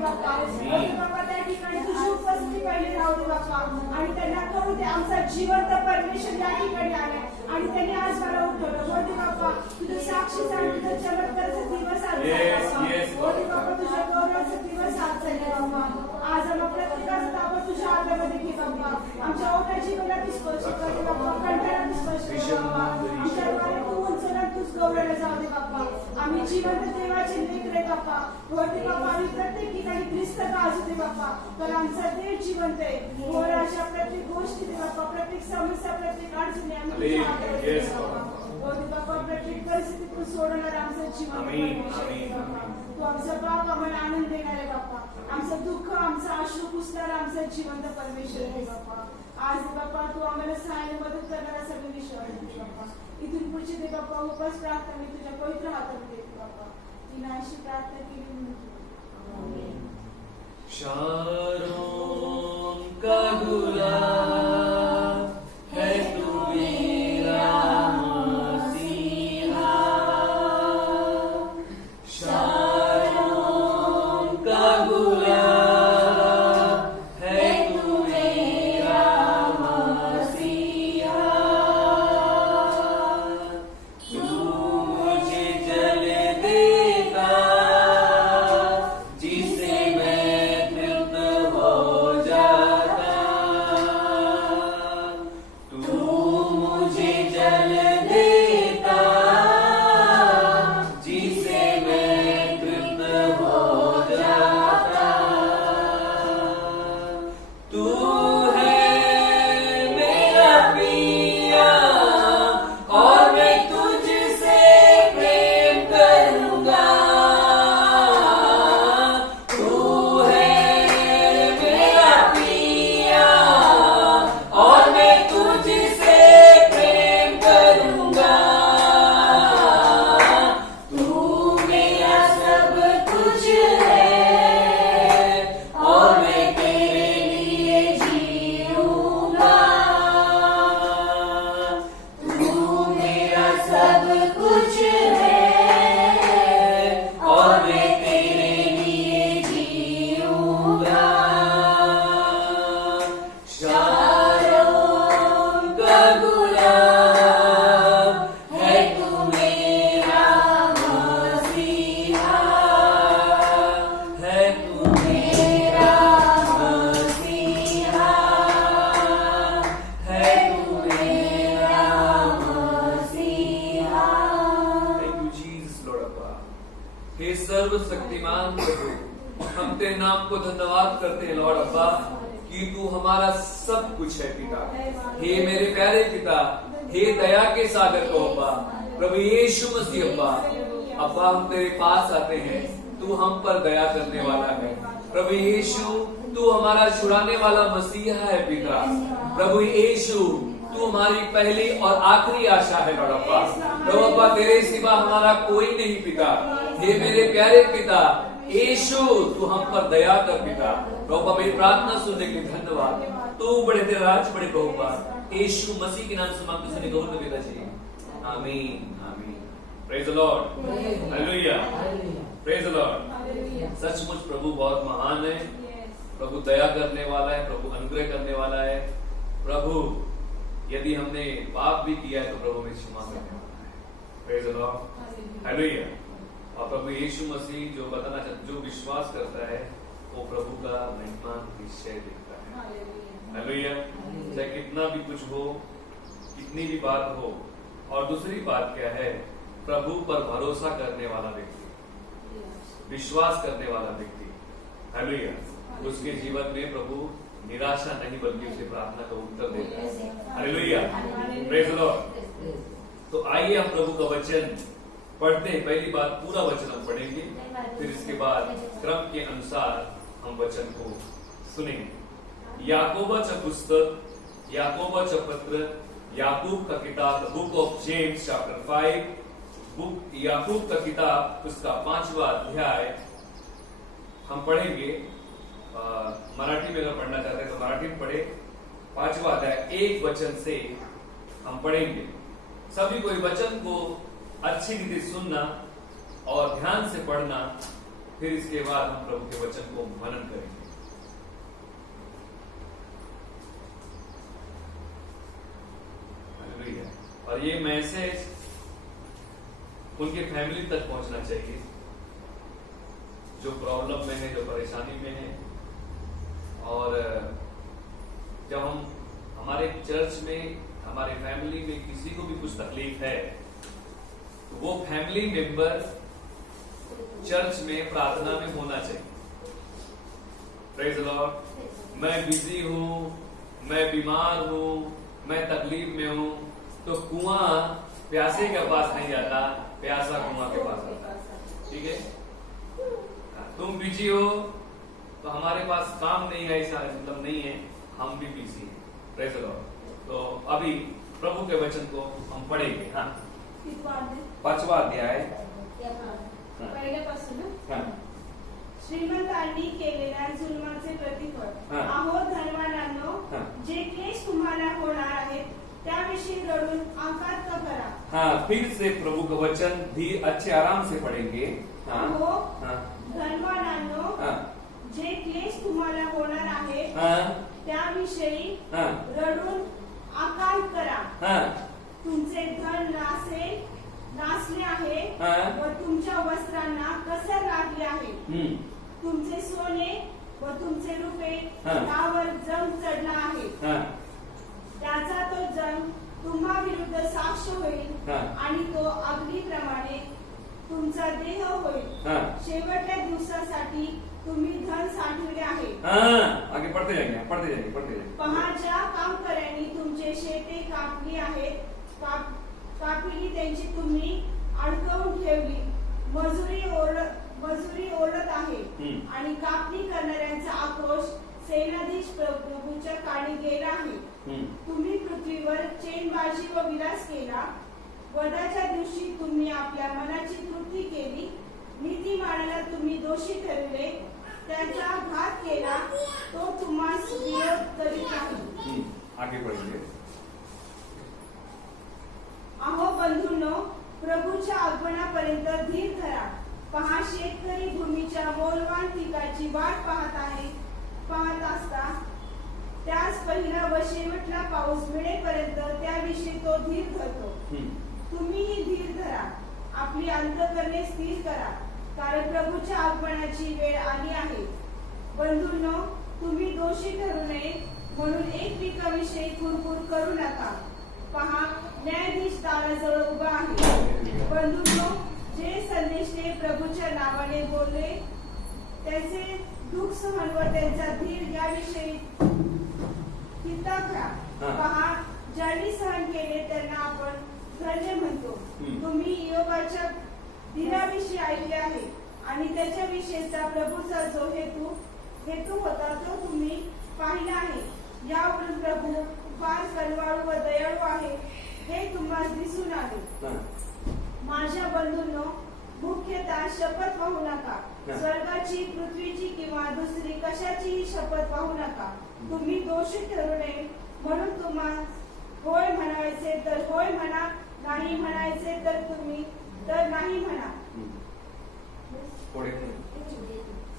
बाप्पा. बाप्पा त्या ठिकाणी तुझी उपस्थिती पहिले राहू दे बाप्पा. आणि त्यांना करू दे आमचा जिवंत परमेश्वर या ठिकाणी आलाय आणि त्यांनी आज मला उठवलं. होते बाप्पा तुझं साक्षीचा आणि तुझं चमत्काराचा दिवस आज होते बाप्पा. तुझ्या गौरवाचा दिवस आज चालले बाप्पा. आज आम्हा प्रत्येकाचा ताबा तुझ्या हातामध्ये घे बाप्पा. आमच्या ओढ्या जीवनात स्पर्श करते बाप्पा. कंटाळ्यात स्पर्श कर बाप्पा. आमच्या द्वारे तू उंचला तूच गौरवला जाऊ दे बाप्पा. आम्ही जिवंत देवाचे लेकरं आहे बाप्पा. होते बाप्पा आम्ही प्रत्येक ठिकाणी ख्रिस्त गाजवते बाप्पा. तर आमचा देव जिवंत आहे. होय अशा प्रत्येक गोष्टी दे बाप्पा. प्रत्येक समस्या प्रत्येक अडचणी आम्ही तुझ्या हातामध्ये घे बाप्पा. होते बाप्पा प्रत्येक परिस्थितीतून सोडवणार आमचं जीवन. तू आमचा बाप आम्हाला आनंद देणार आहे बाप्पा. आमचं दुःख आमचा अश्रू पुसणारा आमचा जिवंत परमेश्वर आहे बाप्पा. आज बाप्पा तू आम्हाला सहाय्य मदत करणारा सगळे विश्वास बाप्पा. इथून पुढचे दे बाप्पा उपास प्रार्थना मी तुझ्या पवित्र हातात देते बाप्पा. तिने अशी प्रार्थना केली म्हणून शारों का गुलाब है तू मेरा मसीहा. शारों का गुलाब है तू मेरा मसीहा. तू मुझे जल देता जिसे मैं तृप्त हो जाता. तू मुझे जल देता जिसे मैं तृप्त हो जाता. तू है मेरा पिया और मैं तुझसे प्रेम करूंगा. तू है मेरा पिया और मैं तुझसे प्रेम करूंगा. तू मेरा सब कुछ है और मैं तेरे लिए जीऊंगा. तू मेरा सब कुछ है और मैं तेरे लिए जीऊंगा. शारों का गुलाब है तू मेरा मसीहा. है तू मेरा मसीहा. है तू मेरा मसीहा. थैंक यू जीसस लॉर्ड अब्बा. हे सर्वशक्तिमान प्रभु, हम तेरे नाम को धन्यवाद करते हैं लॉर्ड अब्बा कि तू हमारा सब कुछ है पिता. हे मेरे प्यारे पिता, हे दया के सागर को अब्बा, प्रभु यीशु मसीह अब्बा, अब्बा हम तेरे पास आते हैं. तू हम पर दया करने वाला है प्रभु यीशु. तू हमारा छुड़ाने वाला मसीहा है पिता. प्रभु यीशु तू हमारी पहली और आखिरी आशा है लॉर्ड अब्बा. प्रभु अब्बा तेरे सिवा हमारा कोई नहीं पिता. हे मेरे प्यारे पिता यीशु, तू हम पर दया कर पिता. प्रभु मेरी प्रार्थना सुनने के लिए धन्यवाद. तू बड़े तेरा राज बड़े बहुबार यीशु मसीह के नाम से मांगते सुने गौर पिता जी. आमीन आमीन. Praise the lord. Hallelujah. Praise the Lord. सचमुच प्रभु बहुत महान है. प्रभु दया करने वाला है. प्रभु अनुग्रह करने वाला है. प्रभु यदि हमने पाप भी किया है तो प्रभु हमें क्षमा करने वाला है. Praise the lord. हालेलुया. और प्रभु यीशु मसीह जो बताना चाहता, जो विश्वास करता है वो प्रभु का महिमा निश्चय देखता है. हालेलुया. चाहे कितना भी कुछ हो, कितनी भी बात हो. और दूसरी बात क्या है, प्रभु पर भरोसा करने वाला व्यक्ति, विश्वास करने वाला व्यक्ति, हालेलुया, उसके जीवन में प्रभु निराशा नहीं बल्कि उसे प्रार्थना का उत्तर देता है. हालेलुया. Praise the Lord. तो आइए हम प्रभु का वचन पढ़ते हैं. पहली बात पूरा वचन हम पढ़ेंगे, फिर इसके बाद क्रम के अनुसार हम वचन को सुनेंगे. याकोबाचं पुस्तक, याकोबाचं पत्र, याकूब का किताब, book of James chapter 5, book Yakub का किताब उसका 5वां अध्याय हम पढ़ेंगे. मराठी में अगर पढ़ना चाहते हैं तो मराठी में पढ़े. 5वां अध्याय 1 वचन से हम पढ़ेंगे. सभी को वचन को अच्छी रीति सुनना और ध्यान से पढ़ना फिर इसके बाद हम प्रभु के वचन को मनन करेंगे। हालेलुया। और ये मैसेज उनके फैमिली तक पहुंचना चाहिए जो प्रॉब्लम में है, जो परेशानी में है। और जब हम हमारे चर्च में, हमारे फैमिली में किसी को भी कुछ तकलीफ है तो वो फैमिली मेंबर चर्च में प्रार्थना में होना चाहिए। Praise the Lord. मैं बिजी हूं, मैं बीमार हूं, मैं तकलीफ में हूं, तो कुआं प्यासे के पास नहीं जाता, प्यासा कुआं के पास आता। ठीक है, तुम बिजी हो तो हमारे पास काम नहीं है, ऐसा मतलब नहीं है, हम भी बिजी हैं। Praise the Lord. तो अभी प्रभु के वचन को हम पढ़ेंगे। हाँ, 5वां अध्याय पहिल्यापासून हाँ। श्रीमंतांनी केलेल्या जुलमाचे प्रतिफळ। हाँ। अहो धनवानांनो, हाँ। जे क्लेश तुम्हाला होणार आहेत त्याविषयी रडून आकांत करा। हाँ, फिर से प्रभु का वचन भी अच्छे आराम से पढ़ेंगे। हाँ, अहो हाँ, धनवानांनो, हाँ, जे क्लेश तुम्हाला होणार आहे हाँ, त्याविषयी हाँ, रडून आकांत करा। हाँ, तुमचे धन नासले आहे हाँ, व तुमच्या वस्त्रांना कसर लागली आहे। तुमचे सोने व तुमचे रुपये हाँ। त्यावर जंग चढला आहे। हाँ, त्याचा तो जंग तुम्हा विरुद्ध साक्ष होईल हाँ। आणि तो अग्नीप्रमाणे तुमचा देह होईल। हाँ, शेवटच्या दिवसासाठी तुम्ही धन साठवले आहे। हाँ, आगे पढ़ते जाएंगे, पढ़ते जाएंगे, पढ़ते जाएंगे। पहा, ज्या कामकऱ्यांनी तुमचे शेते कापली आहेत, कापली त्यांची तुम्ही अडकवून ठेवली। मजुरी ओरडत आहे आणि कापणी करणाऱ्यांचा आक्रोश सेनाधीश प्रभूच्या कानी गेला आहे। तुम्ही पृथ्वीवर चेनबाजी व विलास केला। वधाच्या दिवशी तुम्ही आपल्या मनाची तृप्ती केली। नीतिमानाला तुम्ही दोषी ठरवले, त्याचा घात केला, तो तुम्हास विरोध करीत नाही। आगे बढ़ेंगे। अहो बंधूंनो, प्रभूच्या आगमनापर्यंत धीर धरा। पहा, शेतकरी भूमीच्या मौल्यवान पिकाची वाट पाहत असता त्यास पहिला व शेवटला पाऊस मिळेपर्यंत त्याविषयी तो धीर धरतो। तुम्हीही धीर धरा, आपली अंतःकरणे स्थिर करा, कारण प्रभूच्या आगमनाची वेळ आली आहे। बंधूंनो, तुम्ही दोषी ठरू नये म्हणून एकमेकांविषयी कुरकुर करू नका। पहा, न्यायाधीश दाराजवळ उभा आहे। बंधूंनो, जे संदेश ते प्रभूच्या नावाने बोलले त्याचे दुःख सहन व त्यांचा धीर याविषयी चिंता करा। पहा, ज्यांनी सहन केले त्यांना आपण धन्य म्हणतो। तुम्ही योगाच्या धीराविषयी ऐकले आहे आणि त्याच्याविषयीचा प्रभूचा जो हेतू होता तो तुम्ही पाहिला आहे। यावरून प्रभू फार कनवाळू व दयाळू आहे हे तुम्हाला दिसून आले। माझ्या बंधूंनो, मुख्यतः शपथ वाहू नका, स्वर्गाची, पृथ्वीची किंवा दुसरी कशाचीही शपथ वाहू नका। तुम्ही दोषी ठरू नये म्हणून तुम्हाला होय म्हणायचे तर होय म्हणा, नाही म्हणायचे तर नाही म्हणा।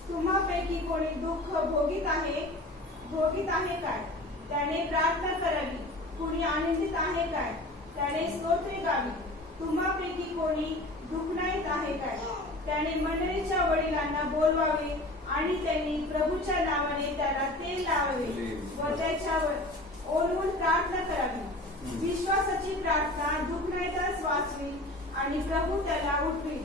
तुम्हापैकी कोणी दुःख भोगीत आहे काय, त्याने प्रार्थना करावी। कुणी आनंदित आहे काय, त्याने स्तोत्रे गावी। तुम्हापैकी कोणी दुखणाईत आहे काय, त्याने मंडळीच्या वडिलांना बोलवावे आणि त्यांनी प्रभूच्या नावाने त्याला तेल लावावे व त्याच्यावर ओरडून प्रार्थना करावी। विश्वासाची प्रार्थना दुखणाईतच वाचवी आणि प्रभू त्याला उठवी।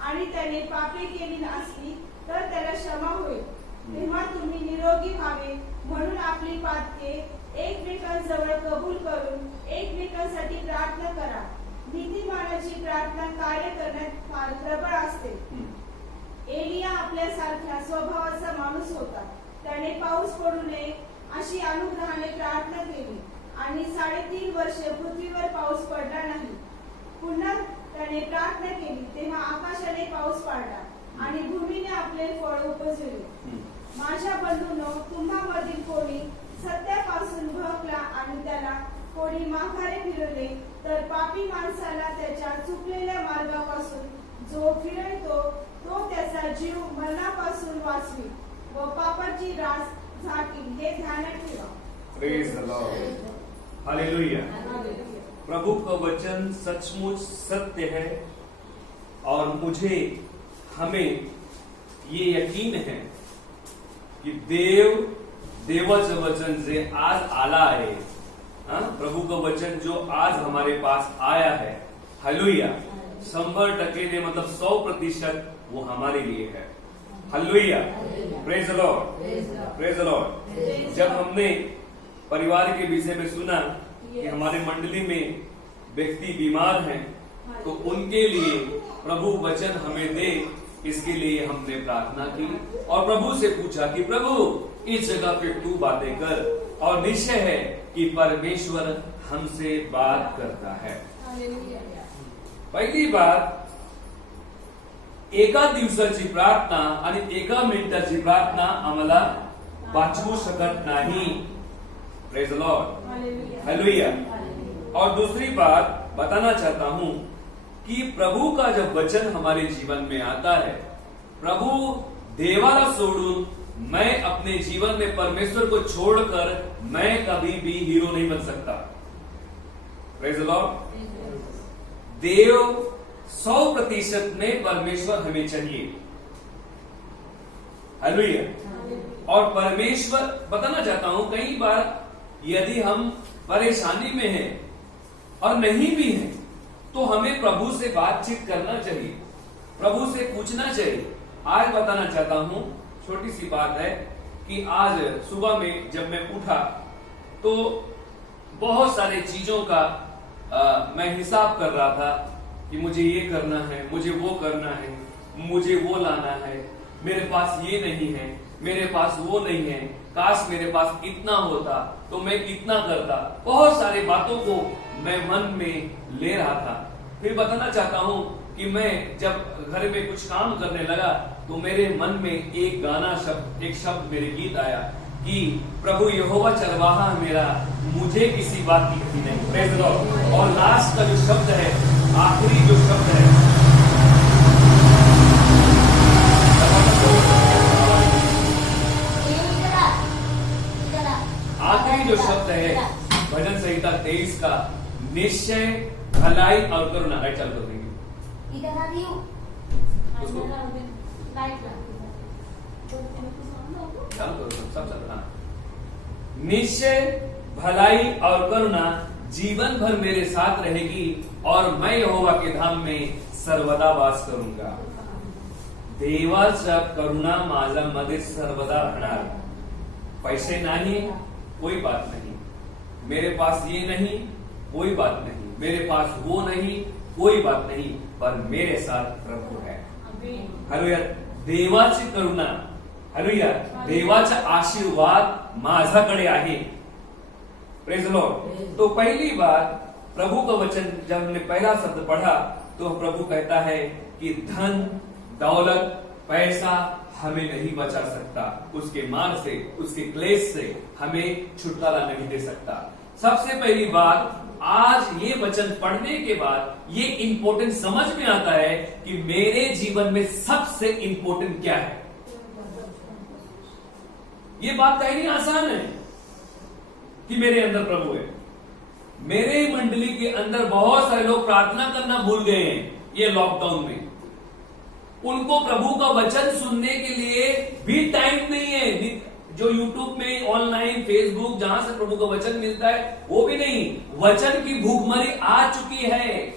आणि त्याने पापे केली असली तर त्याला क्षमा होईल। तेव्हा तुम्ही निरोगी व्हावे म्हणून आपली पातके एकमेकांजवळ कबूल करून एकमेकांसाठी प्रार्थना करा। नीतिमानाची प्रार्थना कार्य करण्यात फार प्रबळ असते। एलिया आपल्यासारख्या स्वभावाचा माणूस होता। त्याने पाऊस पडू नये अशी अनुग्रहाने प्रार्थना केली आणि 3.5 वर्ष पृथ्वीवर पाऊस पडला नाही। पुन्हा त्याने प्रार्थना केली तेव्हा आकाशाने पाऊस पाडला आणि भूमीने आपले फळ उपजविले। माझ्या बंधूंनो, तुम्हामधील कोणी सत्यापासून भटकला आणि त्याला कोणी माघारे फिरवले तर पापी माणसाला त्याच्या चुकलेल्या मार्गापासून जो फिरवतो तो त्याचा जीव मरणापासून वाचवी व पापाची रास झाकील हे ध्यानात ठेवा. Praise the lord, hallelujah. प्रभु का वचन सचमुच सत्य है और मुझे हमें ये यकीन है कि देवाचं वचन जे आज आला आहे, प्रभु का वचन जो आज हमारे पास आया है, हालेलुया, 100% मतलब 100% वो हमारे लिए है. Hallelujah, praise the Lord, praise the Lord. जब हमने परिवार के विषय में सुना कि हमारे मंडली में व्यक्ति बीमार हैं, तो उनके लिए प्रभु वचन हमें दे, इसके लिए हमने प्रार्थना की और प्रभु से पूछा कि प्रभु इस जगह पे तू बातें कर, और निश्चय है कि परमेश्वर हमसे बात करता है. पहिली बात, एका दिवसाची प्रार्थना आणि एका मिनिटाची प्रार्थना आम्हाला वाचवू शकत नाही. Praise the lord, hallelujah. और दूसरी बात बताना चाहता हूं कि प्रभु का जब वचन हमारे जीवन में आता है, प्रभु देवाला सोडून मैं अपने जीवन में परमेश्वर को छोड़कर मैं कभी भी हीरो नहीं बन सकता. Praise the Lord. देव 100% में परमेश्वर हमें चाहिए. हालेलुया. और परमेश्वर, बताना चाहता हूं, कई बार यदि हम परेशानी में हैं और नहीं भी हैं, तो हमें प्रभु से बातचीत करना चाहिए, प्रभु से पूछना चाहिए. आज बताना चाहता हूं, छोटी सी बात है कि आज सुबह में जब मैं उठा तो बहुत सारे चीजों का मैं हिसाब कर रहा था कि मुझे ये करना है, मुझे वो करना है, मुझे वो लाना है, मेरे पास ये नहीं है, मेरे पास वो नहीं है, काश मेरे पास इतना होता तो मैं कितना करता. बहुत सारी बातों को मैं मन में ले रहा था. फिर बताना चाहता हूं कि मैं जब घर में कुछ काम करने लगा तो मेरे मन में एक गाना शब्द, एक शब्द मेरे गीत आया कि प्रभु यहोवा चरवाहा मेरा, मुझे किसी बात की कमी नहीं. Praise the Lord. और लास्ट का जो शब्द है, आखिरी जो शब्द है, आखिरी जो शब्द है भजन संहिता 23 का, निश्चय भलाई और करुणा. राइट, चालू कर देंगे उसको, चालू करो, सब चल रहा. निश्चय भलाई और करुणा जीवन भर मेरे साथ रहेगी और मैं यहोवा के धाम में सर्वदा वास करूंगा. देवाचा करुणा माझ्यामध्ये सर्वदा राहणार. पैसे नाही, कोई बात नहीं, मेरे पास ये नहीं, कोई बात नहीं, मेरे पास वो नहीं, कोई बात नहीं, पर मेरे साथ प्रभु है. हालेलुया. देवाची करुणा, हालेलुया, देवाचा आशीर्वाद माझ्याकडे आहे. Praise the Lord. तो पहली बात, प्रभु का वचन जब हमने पहला शब्द पढ़ा तो प्रभु कहता है कि धन दौलत पैसा हमें नहीं बचा सकता, उसके मार से, उसके क्लेश से हमें छुटकारा नहीं दे सकता. सबसे पहली बात, आज ये वचन पढ़ने के बाद ये इंपॉर्टेंट समझ में आता है कि मेरे जीवन में सबसे इंपॉर्टेंट क्या है. ये बात कहनी आसान है कि मेरे अंदर प्रभु है. मेरे मंडली के अंदर बहुत सारे लोग प्रार्थना करना भूल गए हैं ये लॉकडाउन में. उनको प्रभु का वचन सुनने के लिए भी टाइम नहीं है. जो यूट्यूब में, ऑनलाइन, फेसबुक, जहां से प्रभु का वचन मिलता है वो भी नहीं. वचन की भूखमरी आ चुकी है.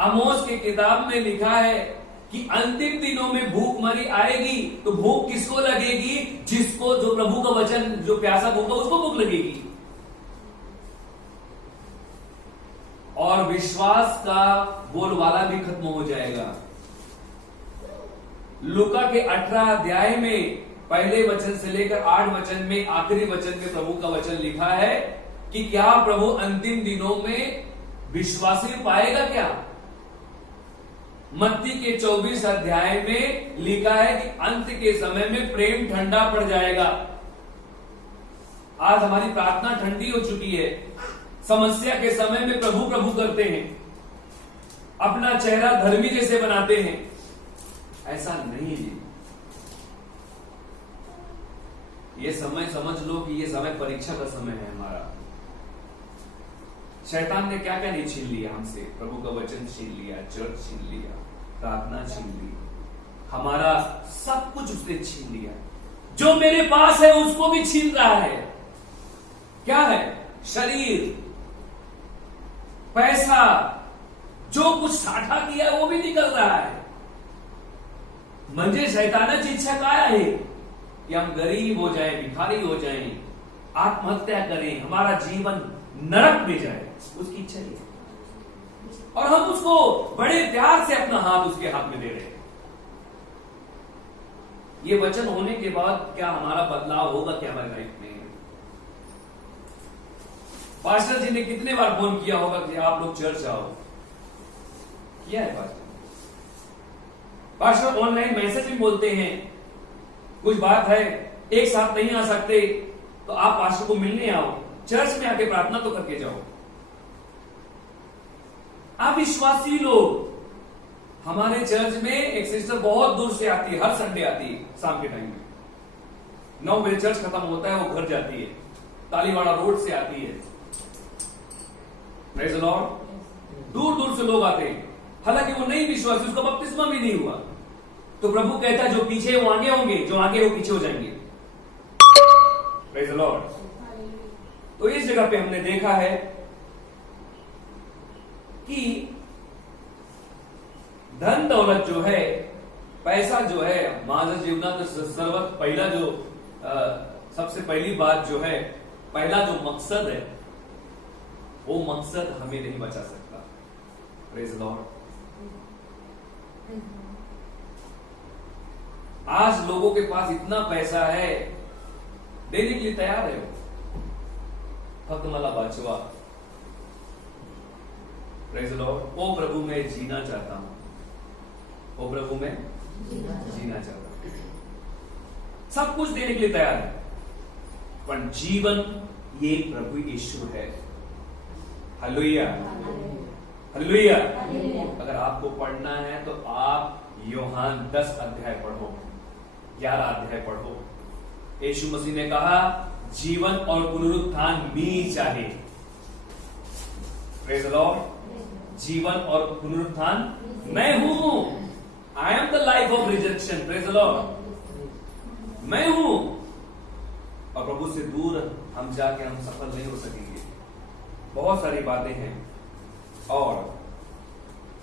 आमोस की किताब में लिखा है कि अंतिम दिनों में भूखमरी आएगी. तो भूख किसको लगेगी? जिसको, जो प्रभु का वचन, जो प्यासा भूखा, उसको भूख लगेगी. और विश्वास का बोलबाला भी खत्म हो जाएगा. लूका के 18 अध्याय में पहले वचन से लेकर 8 वचन में, आखिरी वचन में प्रभु का वचन लिखा है कि क्या प्रभु अंतिम दिनों में विश्वासी पाएगा क्या? मत्ती के 24 अध्याय में लिखा है कि अंत के समय में प्रेम ठंडा पड़ जाएगा. आज हमारी प्रार्थना ठंडी हो चुकी है. समस्या के समय में प्रभु प्रभु करते हैं, अपना चेहरा धर्मी जैसे बनाते हैं, ऐसा नहीं जी। ये समय समझ लो कि ये समय परीक्षा का समय है हमारा। शैतान ने क्या क्या नहीं छीन लिया हमसे? प्रभु का वचन छीन लिया, चर्च छीन लिया, प्रार्थना छीन ली, हमारा सब कुछ उसने छीन लिया। जो मेरे पास है उसको भी छीन रहा है। क्या है? शरीर, पैसा, जो कुछ साठा किया है वो भी निकल रहा है। म्हणजे शैतानाची इच्छा काय आहे कि हम गरीब हो जाएं, भिखारी हो जाएं, आत्महत्या करें, हमारा जीवन नरक में जाए, उसकी इच्छा ही है। और हम उसको बड़े प्यार से अपना हाथ उसके हाथ में दे रहे हैं। ये वचन होने के बाद क्या हमारा बदलाव होगा क्या हमारी लाइफ में? पास्टर जी ने कितने बार फोन किया होगा कि आप लोग चर्च आओ? किया है पास्टर? पास्टर ऑनलाइन मैसेज भी बोलते हैं, कुछ बात है एक साथ नहीं आ सकते तो आप पास्टर को मिलने आओ, चर्च में आके प्रार्थना तो करके जाओ। आप विश्वासी लोग, हमारे चर्च में एक सिस्टर बहुत दूर से आती है, हर संडे आती है शाम के टाइम में। 9 बजे चर्च खत्म होता है, वो घर जाती है, तालीवाड़ा रोड से आती है। Praise the Lord. दूर दूर से लोग आते हैं, हालांकि वो नहीं विश्वासी, उसका बपतिस्मा भी नहीं हुआ। तो प्रभु कहता है जो पीछे वो आगे होंगे, जो आगे वो पीछे हो जाएंगे। Praise the Lord. तो इस जगह पे हमने देखा है कि धन दौलत जो है, पैसा जो है, माझं जीवनात सर्वात पहिला जो सबसे पहली बात जो है, पहला जो मकसद है, वो मकसद हमें नहीं बचा सकता। Praise the Lord. आज लोगों के पास इतना पैसा है, देने के लिए तैयार है, फक्त मला वाचवा। Praise the lord. ओ प्रभु मैं जीना चाहता हूं, ओ प्रभु मैं जीना चाहता हूं। सब कुछ देने के लिए तैयार है, पर जीवन ये प्रभु यीशु है। Hallelujah, hallelujah. अगर आपको पढ़ना है तो आप यूहन्ना 10 अध्याय पढ़ो, 11 अध्याय पढ़ो। यीशु मसीह ने कहा जीवन और पुनरुत्थान मी चाहे। Praise the Lord. जीवन और पुनरुत्थान मैं हूं। I am the life of resurrection. Praise the Lord. मैं हूं। और प्रभु से दूर हम जाके हम सफल नहीं हो सकेंगे। बहुत सारी बातें हैं। और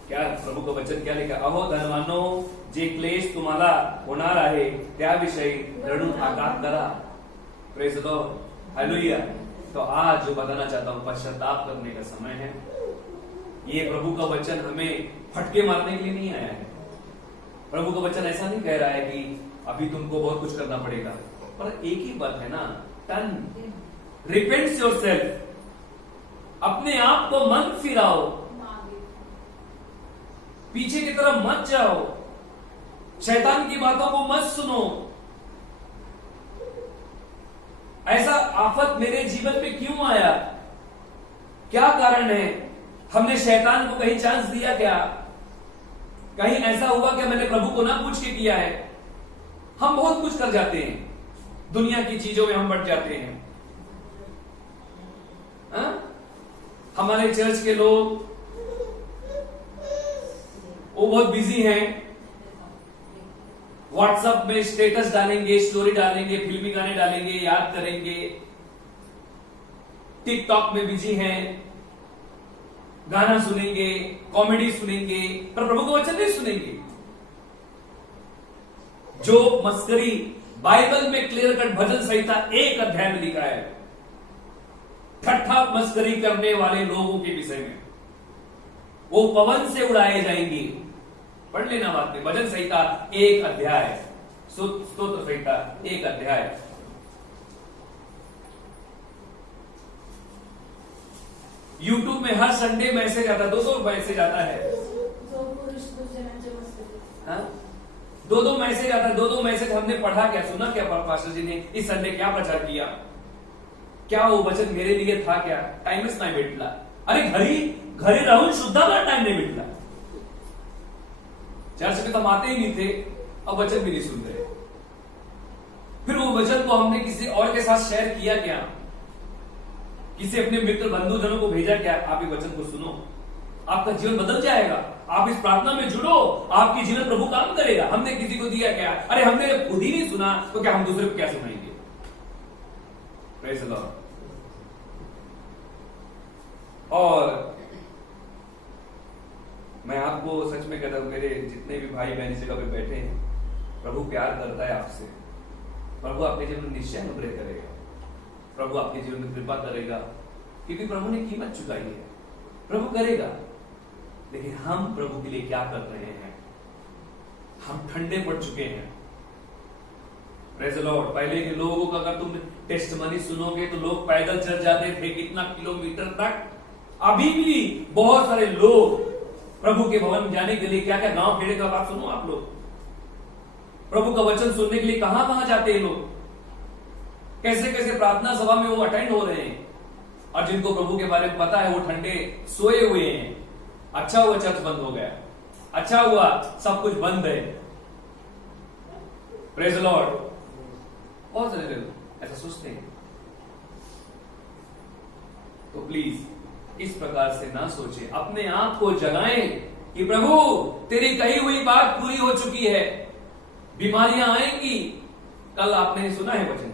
क्या प्रभु का वचन क्या लिखा? अहो धनवानो, जे क्लेश तुम्हाला होणार आहे त्याविषयी रडून आघात करा। Praise the lord. हालेलुया। तो आज जो बताना चाहता हूं, पश्चाताप करने का समय है। ये प्रभु का वचन हमें फटके मारने के लिए नहीं आया है। प्रभु का वचन ऐसा नहीं कह रहा है कि अभी तुमको बहुत कुछ करना पड़ेगा, पर एक ही बात है ना, टर्न, रिपेंट योरसेल्फ। अपने आप को मन फिराओ, पीछे की तरफ मत जाओ, शैतान की बातों को मत सुनो। ऐसा आफत मेरे जीवन पे क्यों आया? क्या कारण है? हमने शैतान को कहीं चांस दिया क्या? कहीं ऐसा हुआ कि मैंने प्रभु को ना पूछ के किया है? हम बहुत कुछ कर जाते हैं, दुनिया की चीजों में हम बढ़ जाते हैं। हमारे चर्च के लोग वो बहुत बिजी हैं, व्हाट्सएप में स्टेटस डालेंगे, स्टोरी डालेंगे, फिल्मी गाने डालेंगे, याद करेंगे, टिकटॉक में बिजी हैं, गाना सुनेंगे, कॉमेडी सुनेंगे, पर प्रभु का वचन नहीं सुनेंगे। जो मस्करी बाइबल में क्लियर कट भजन संहिता 1 अध्याय में लिखा है, ठट्ठा मस्करी करने वाले लोगों के विषय में, वो पवन से उड़ाए जाएंगे। पढ़ लेना बात में, भजन संहिता 1 अध्याय, स्तोत्र संहिता 1 अध्याय। यूट्यूब में हर संडे मैसेज आता है, 2-2 मैसेज आता है, 2-2 मैसेज आता है, 2-2 मैसेज। हमने पढ़ा क्या, सुना क्या? पास्टर जी ने इस संडे क्या प्रचार किया? क्या वो वचन मेरे लिए था क्या? टाइमच नाही भेटला। अरे घरी राहून सुद्धा मला टाइम नहीं भेटला। चर्च में तो हम आते ही नहीं थे, अब वचन भी नहीं सुन रहे। फिर वो वचन को हमने किसी और के साथ शेयर किया क्या? किसी अपने मित्र बंधु जनों को भेजा क्या? आप ये वचन को सुनो, आपका जीवन बदल जाएगा। आप इस प्रार्थना में जुड़ो, आपकी जीवन प्रभु काम करेगा। हमने किसी को दिया क्या? अरे हमने खुद ही नहीं सुना तो क्या हम दूसरे को क्या सुनाएंगे? Praise the Lord. और मैं आपको सच में कहता हूं, मेरे जितने भी भाई बहन इस जगह पे बैठे हैं, प्रभु प्यार करता है आपसे। प्रभु आपके जीवन में निश्चय अनुग्रह करेगा, प्रभु आपके जीवन में कृपा करेगा, क्योंकि प्रभु ने कीमत चुकाई है। प्रभु करेगा, लेकिन हम प्रभु के लिए क्या कर रहे हैं? हम ठंडे पड़ चुके हैं। Praise the Lord. पहले के लोगों का अगर तुम टेस्टमनी सुनोगे तो लोग पैदल चल जाते थे कितना किलोमीटर तक। अभी भी बहुत सारे लोग प्रभु के भवन में जाने के लिए क्या क्या गांव खेड़े का बात सुनो आप लोग, प्रभु का वचन सुनने के लिए कहां कहां जाते हैं लोग, कैसे कैसे प्रार्थना सभा में वो अटेंड हो रहे हैं। और जिनको प्रभु के बारे में पता है वो ठंडे सोए हुए हैं। अच्छा हुआ चर्च बंद हो गया, अच्छा हुआ सब कुछ बंद है। Praise the Lord. बहुत सारे लोग ऐसा सोचते हैं। तो प्लीज इस प्रकार से ना सोचे, अपने आप को जगाएं कि प्रभु तेरी कही हुई बात पूरी हो चुकी है। बीमारियां आएंगी। कल आपने सुना है वचन,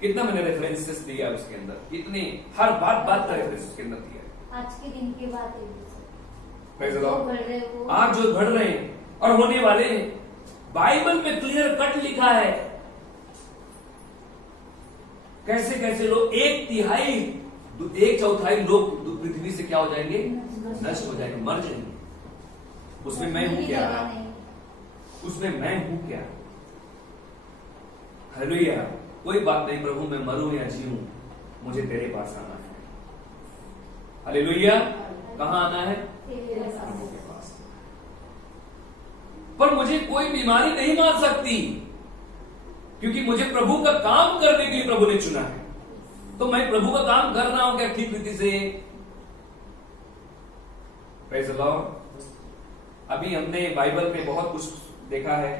कितना मैंने रेफरेंसेस दिया उसके अंदर, कितने हर बात का रेफरेंस उसके अंदर दिया। आज के दिन की बात है, प्रेज़ द लॉर्ड। आज जो बढ़ रहे हैं और होने वाले हैं, बाइबल में क्लियर कट लिखा है कैसे कैसे लोग, एक चौथाई लोग पृथ्वी से क्या हो जाएंगे? नष्ट हो जाएंगे, मर जाएंगे। उसमें मैं हूं क्या? उसमें मैं हूं क्या? हालेलुया। कोई बात नहीं, प्रभु मैं मरूं या जीऊं, मुझे तेरे पास आना है। हालेलुया। कहां आना है? प्रभु के पास। पर मुझे कोई बीमारी नहीं मार सकती, क्योंकि मुझे प्रभु का काम करने के लिए प्रभु ने चुना है। तो मैं प्रभु का काम कर रहा हूं क्या ठीक रीति से? Praise the Lord. अभी हमने बाइबल में बहुत कुछ देखा है।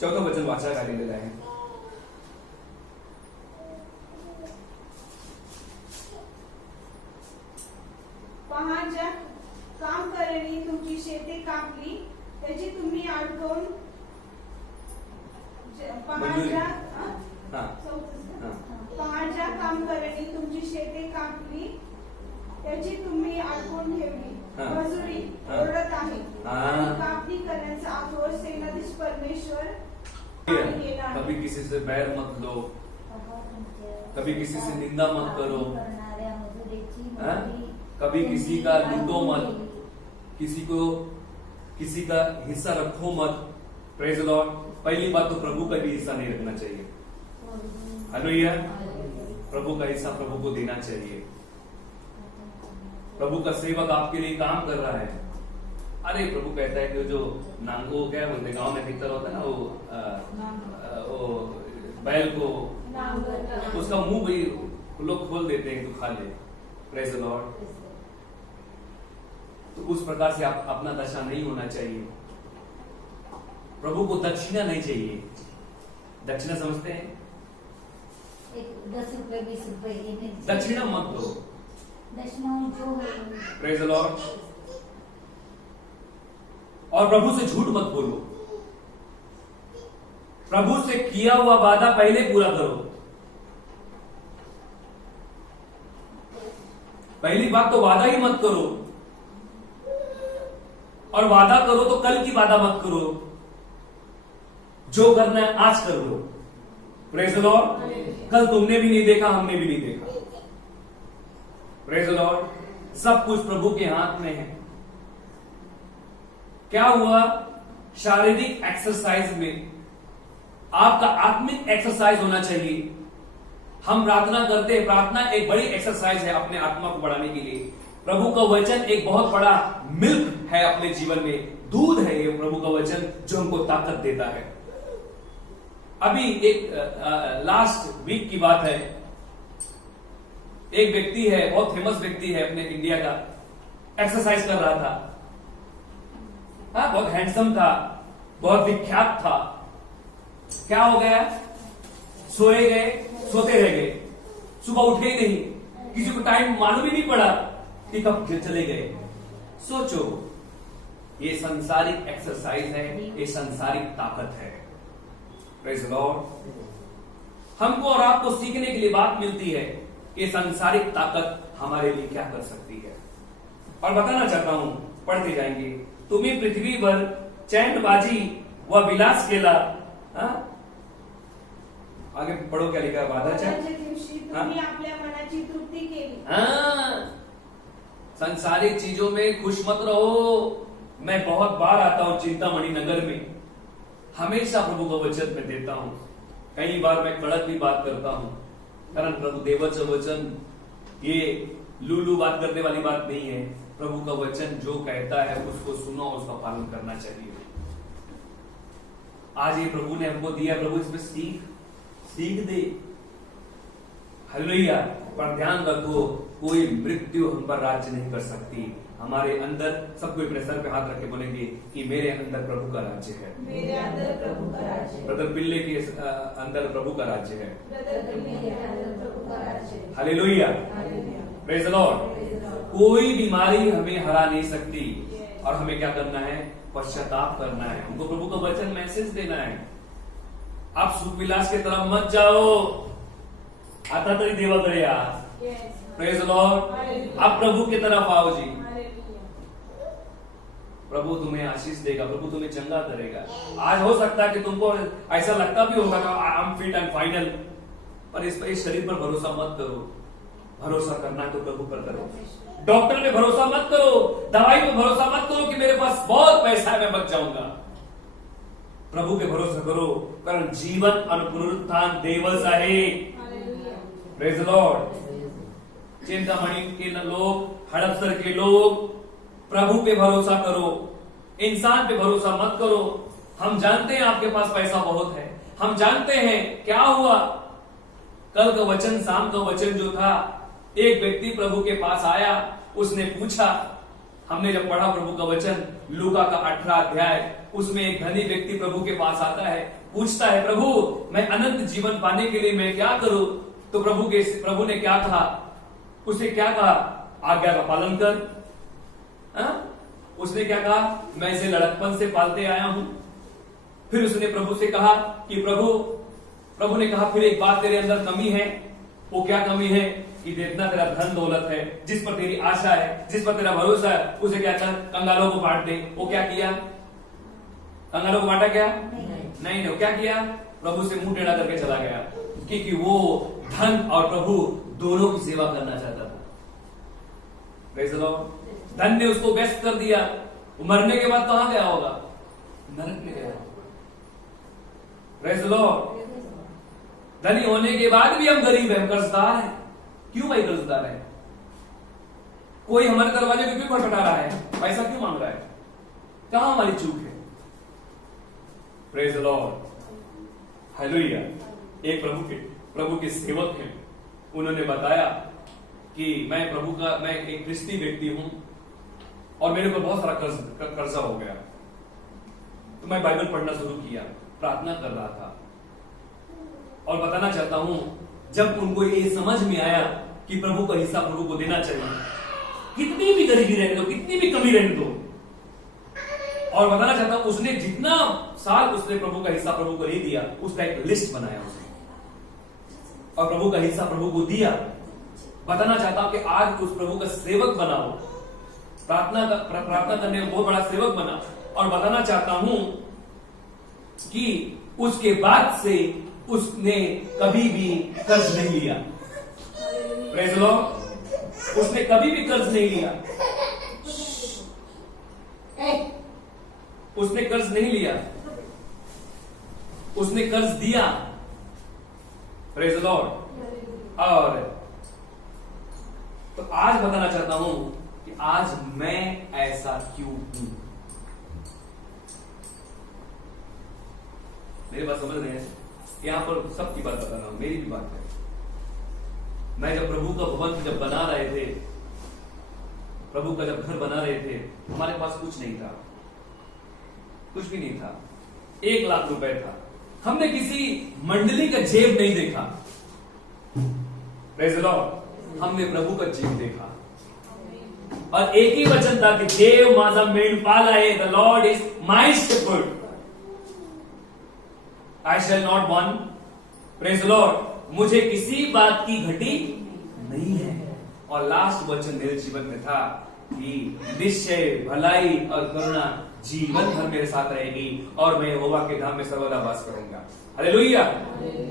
चौथा वचन वाचा कार्य ले रहे हैं। पहाड काम करणी तुमची शेते कापली, त्याची तुम्ही अडकवून पहाडच्या काम करणी तुमची शेते कापली, त्याची तुम्ही अडकवून ठेवली। मजुरी ओरडत आहे आणि कापणी करण्याचा आक्रोश सेनाधीश परमेश्वर कभी किसी से बैर मत लो, कभी किसी से निंदा मत करो, कभी किसी का लूटो मत, किसी का हिस्सा रखो मत। Praise the Lord. पहली बात तो प्रभु का भी हिस्सा नहीं रखना चाहिए। हालेलुया। प्रभु का हिस्सा प्रभु को देना चाहिए। प्रभु का सेवक आपके लिए काम कर रहा है। अरे प्रभु कहता है कि जो नांगो क्या बोलते गांव में भीतर होता है ना, वो बैल को उसका मुंह भी लोग खोल देते हैं तो खा ले। Praise the Lord. तो उस प्रकार से आप अपना दशा नहीं होना चाहिए। प्रभु को दक्षिणा नहीं चाहिए। दक्षिणा समझते हैं? 10 रुपए 20 रुपए दक्षिणा मत दो। दक्षिणा जो है। Praise the Lord. और प्रभु से झूठ मत बोलो। प्रभु से किया हुआ वादा पहले पूरा करो। पहली बात तो वादा ही मत करो, और वादा करो तो कल की वादा मत करो। जो करना है आज कर लो। Praise the Lord. कल तुमने भी नहीं देखा, हमने भी नहीं देखा। Praise the Lord. सब कुछ प्रभु के हाथ में है। क्या हुआ? शारीरिक एक्सरसाइज में आपका आत्मिक एक्सरसाइज होना चाहिए। हम प्रार्थना करते हैं, प्रार्थना एक बड़ी एक्सरसाइज है अपने आत्मा को बढ़ाने के लिए। प्रभु का वचन एक बहुत बड़ा मिल्क है अपने जीवन में, दूध है ये प्रभु का वचन जो हमको ताकत देता है। अभी एक लास्ट वीक की बात है, एक व्यक्ति है, बहुत फेमस व्यक्ति है अपने इंडिया का, एक्सरसाइज कर रहा था। हाँ, बहुत हैंडसम था, बहुत विख्यात था। क्या हो गया? सोए गए, सोते रह गए, सुबह उठे ही नहीं, किसी को टाइम मालूम ही नहीं पड़ा कि कब चले गए। सोचो, ये सांसारिक एक्सरसाइज है, ये सांसारिक ताकत है। Praise the Lord. हमको और आपको सीखने के लिए बात मिलती है, ये सांसारिक ताकत हमारे लिए क्या कर सकती है। और बताना चाहता हूं, पढ़ते जाएंगे। तुम्हें पृथ्वी पर चैनबाजी व विलास केला। हाँ? आगे पढ़ो, क्या लिखा है? वादाच्या दिवशी तुम्ही आपल्या मनाची तृप्ती केली। हाँ, सांसारिक चीजों में खुश मत रहो। मैं बहुत बार आता हूं चिंतामणि नगर में, हमेशा प्रभु का वचन में देता हूं। कई बार मैं कड़क भी बात करता हूं, कारण प्रभु देवाचं वचन ये लूलू बात करने वाली बात नहीं है। प्रभु का वचन जो कहता है उसको सुनो, उसका पालन करना चाहिए। आज ये प्रभु ने हमको दिया, प्रभु इसमें सीख दे। हालेलुया। पर ध्यान रखो, कोई मृत्यु हम पर राज्य नहीं कर सकती। हमारे अंदर सब कोई प्रेशर पे हाथ रख के बोलेंगे कि मेरे अंदर प्रभु का राज्य है। मेरे अंदर प्रभु का राज्य है। ब्रदर पिल्ले के अंदर प्रभु का राज्य है। ब्रदर पिल्ले के अंदर प्रभु का राज्य है। हालेलुया। Praise the Lord. कोई बीमारी हमें हरा नहीं सकती। और हमें क्या करना है? पश्चाताप करना है। हमको प्रभु का वचन मैसेज देना है। आप सुख विलास की तरफ मत जाओ, आता तरी देवाकडे या। Praise the Lord. आप प्रभु की तरफ आओ जी। प्रभु तुम्हें आशीष देगा, प्रभु तुम्हें चंगा करेगा। आज हो सकता है कि तुमको ऐसा लगता भी होगा कि I am fit and final, पर इस शरीर पर भरोसा मत करो। भरोसा करना तो प्रभु पर करो। डॉक्टर पे भरोसा मत करो, दवाई पे भरोसा मत करो कि मेरे पास बहुत पैसा है मैं बच जाऊंगा। प्रभु पे भरोसा करो, कारण जीवन और पुनरुत्थान देवच आहे। Praise the Lord. चिंतामणि के लोग, हड़पसर के लोग, प्रभु पे भरोसा करो, इंसान पे भरोसा मत करो। हम जानते हैं आपके पास पैसा बहुत है, हम जानते हैं क्या हुआ। कल का वचन, शाम का वचन जो था, एक व्यक्ति प्रभु के पास आया, उसने पूछा, हमने जब पढ़ा प्रभु का वचन लूका का 18 अध्याय, उसमें एक धनी व्यक्ति प्रभु के पास आता है, पूछता है, प्रभु मैं अनंत जीवन पाने के लिए मैं क्या करूं? तो प्रभु ने क्या कहा? उसे क्या कहा? आज्ञा का पालन कर। उसने क्या कहा? मैं इसे लड़कपन से पालते आया हूं। फिर उसने प्रभु से कहा कि प्रभु ने कहा, फिर एक बात तेरे अंदर कमी है। वो क्या कमी है? कि जितना तेरा धन दौलत है, जिस पर तेरी आशा है, जिस पर तेरा भरोसा है, उसे क्या कर? कंगालों को बांट दे। वो क्या किया? कंगालों को बांटा क्या? नहीं, क्या किया? प्रभु से मुंह टेढ़ा करके चला गया, क्योंकि वो धन और प्रभु दोनों की सेवा करना चाहता था। Praise the Lord. धन ने उसको व्यस्त कर दिया। वो मरने के बाद कहां गया होगा? नरक में गया। Praise the Lord. धनी होने के बाद भी हम गरीब हैं, कर्जदार हैं। क्यों भाई कर्जदार है? कोई हमारे दरवाजे को क्यों खटखटा रहा है? पैसा क्यों मांग रहा है? कहां हमारी चूक है? Praise the lord. हालेलुया। एक प्रभु के सेवक हैं, उन्होंने बताया कि मैं एक ख्रिस्ती व्यक्ति हूं और मेरे को बहुत सारा कर्जा हो गया। तो मैं बाइबल पढ़ना शुरू किया, प्रार्थना कर रहा था। और बताना चाहता हूं, जब उनको ये समझ में आया कि प्रभु का हिस्सा प्रभु को देना चाहिए, कितनी भी गरीबी रहने दो, कितनी भी कमी रहने दो। और बताना चाहता हूं, उसने जितना साल उसने प्रभु का हिस्सा प्रभु को नहीं दिया, उसका एक लिस्ट बनाया उसने, और प्रभु का हिस्सा प्रभु को दिया। बताना चाहता हूं कि आज उस प्रभु का सेवक बनाओ, प्रार्थना करने का बहुत बड़ा सेवक बना। और बताना चाहता हूं कि उसके बाद से उसने कभी भी कर्ज नहीं लिया। Praise the Lord. उसने कभी भी कर्ज नहीं लिया। उसने कर्ज नहीं लिया, उसने कर्ज दिया। Praise the Lord. और तो आज बताना चाहता हूं कि आज मैं ऐसा क्यों हूं। मेरी बात समझ रहे हैं? यहां पर सबकी बात बता रहा हूं, मेरी भी बात है। मैं जब प्रभु का भवन जब बना रहे थे, प्रभु का जब घर बना रहे थे, हमारे पास कुछ नहीं था, कुछ भी नहीं था, 1 लाख रुपए था। हमने किसी मंडली का जेब नहीं देखा, प्रेज़ द लॉर्ड, हमने प्रभु का जेब देखा। और एक ही वचन था कि देव माझा मेंढपाल आहे, the lord is my shepherd, I shall not want. Praise the lord, मुझे किसी बात की घटी नहीं है। और लास्ट वचन मेरे जीवन में था कि निश्चय भलाई और करुणा जीवन भर मेरे साथ रहेगी और मैं यहोवा के धाम में सर्वदा वास करूंगा। हालेलुया।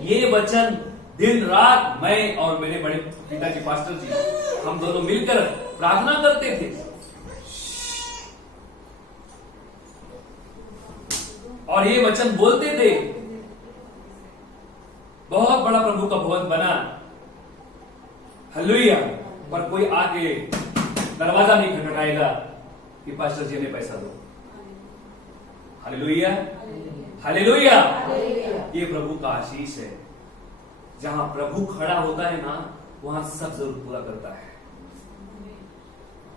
ये वचन दिन रात मैं और मेरे बड़े पिताजी पास्टर जी, हम दोनों मिलकर प्रार्थना करते थे। और ये वचन बोलते थे। बहुत बड़ा प्रभु का भवन बना, हालेलुया। पर कोई आके दरवाजा नहीं खटखटाएगा कि पास्टर जी हमें पैसा दो। Hallelujah, hallelujah. ये प्रभु का आशीष है। जहां प्रभु खड़ा होता है ना, वहां सब जरूर पूरा करता है।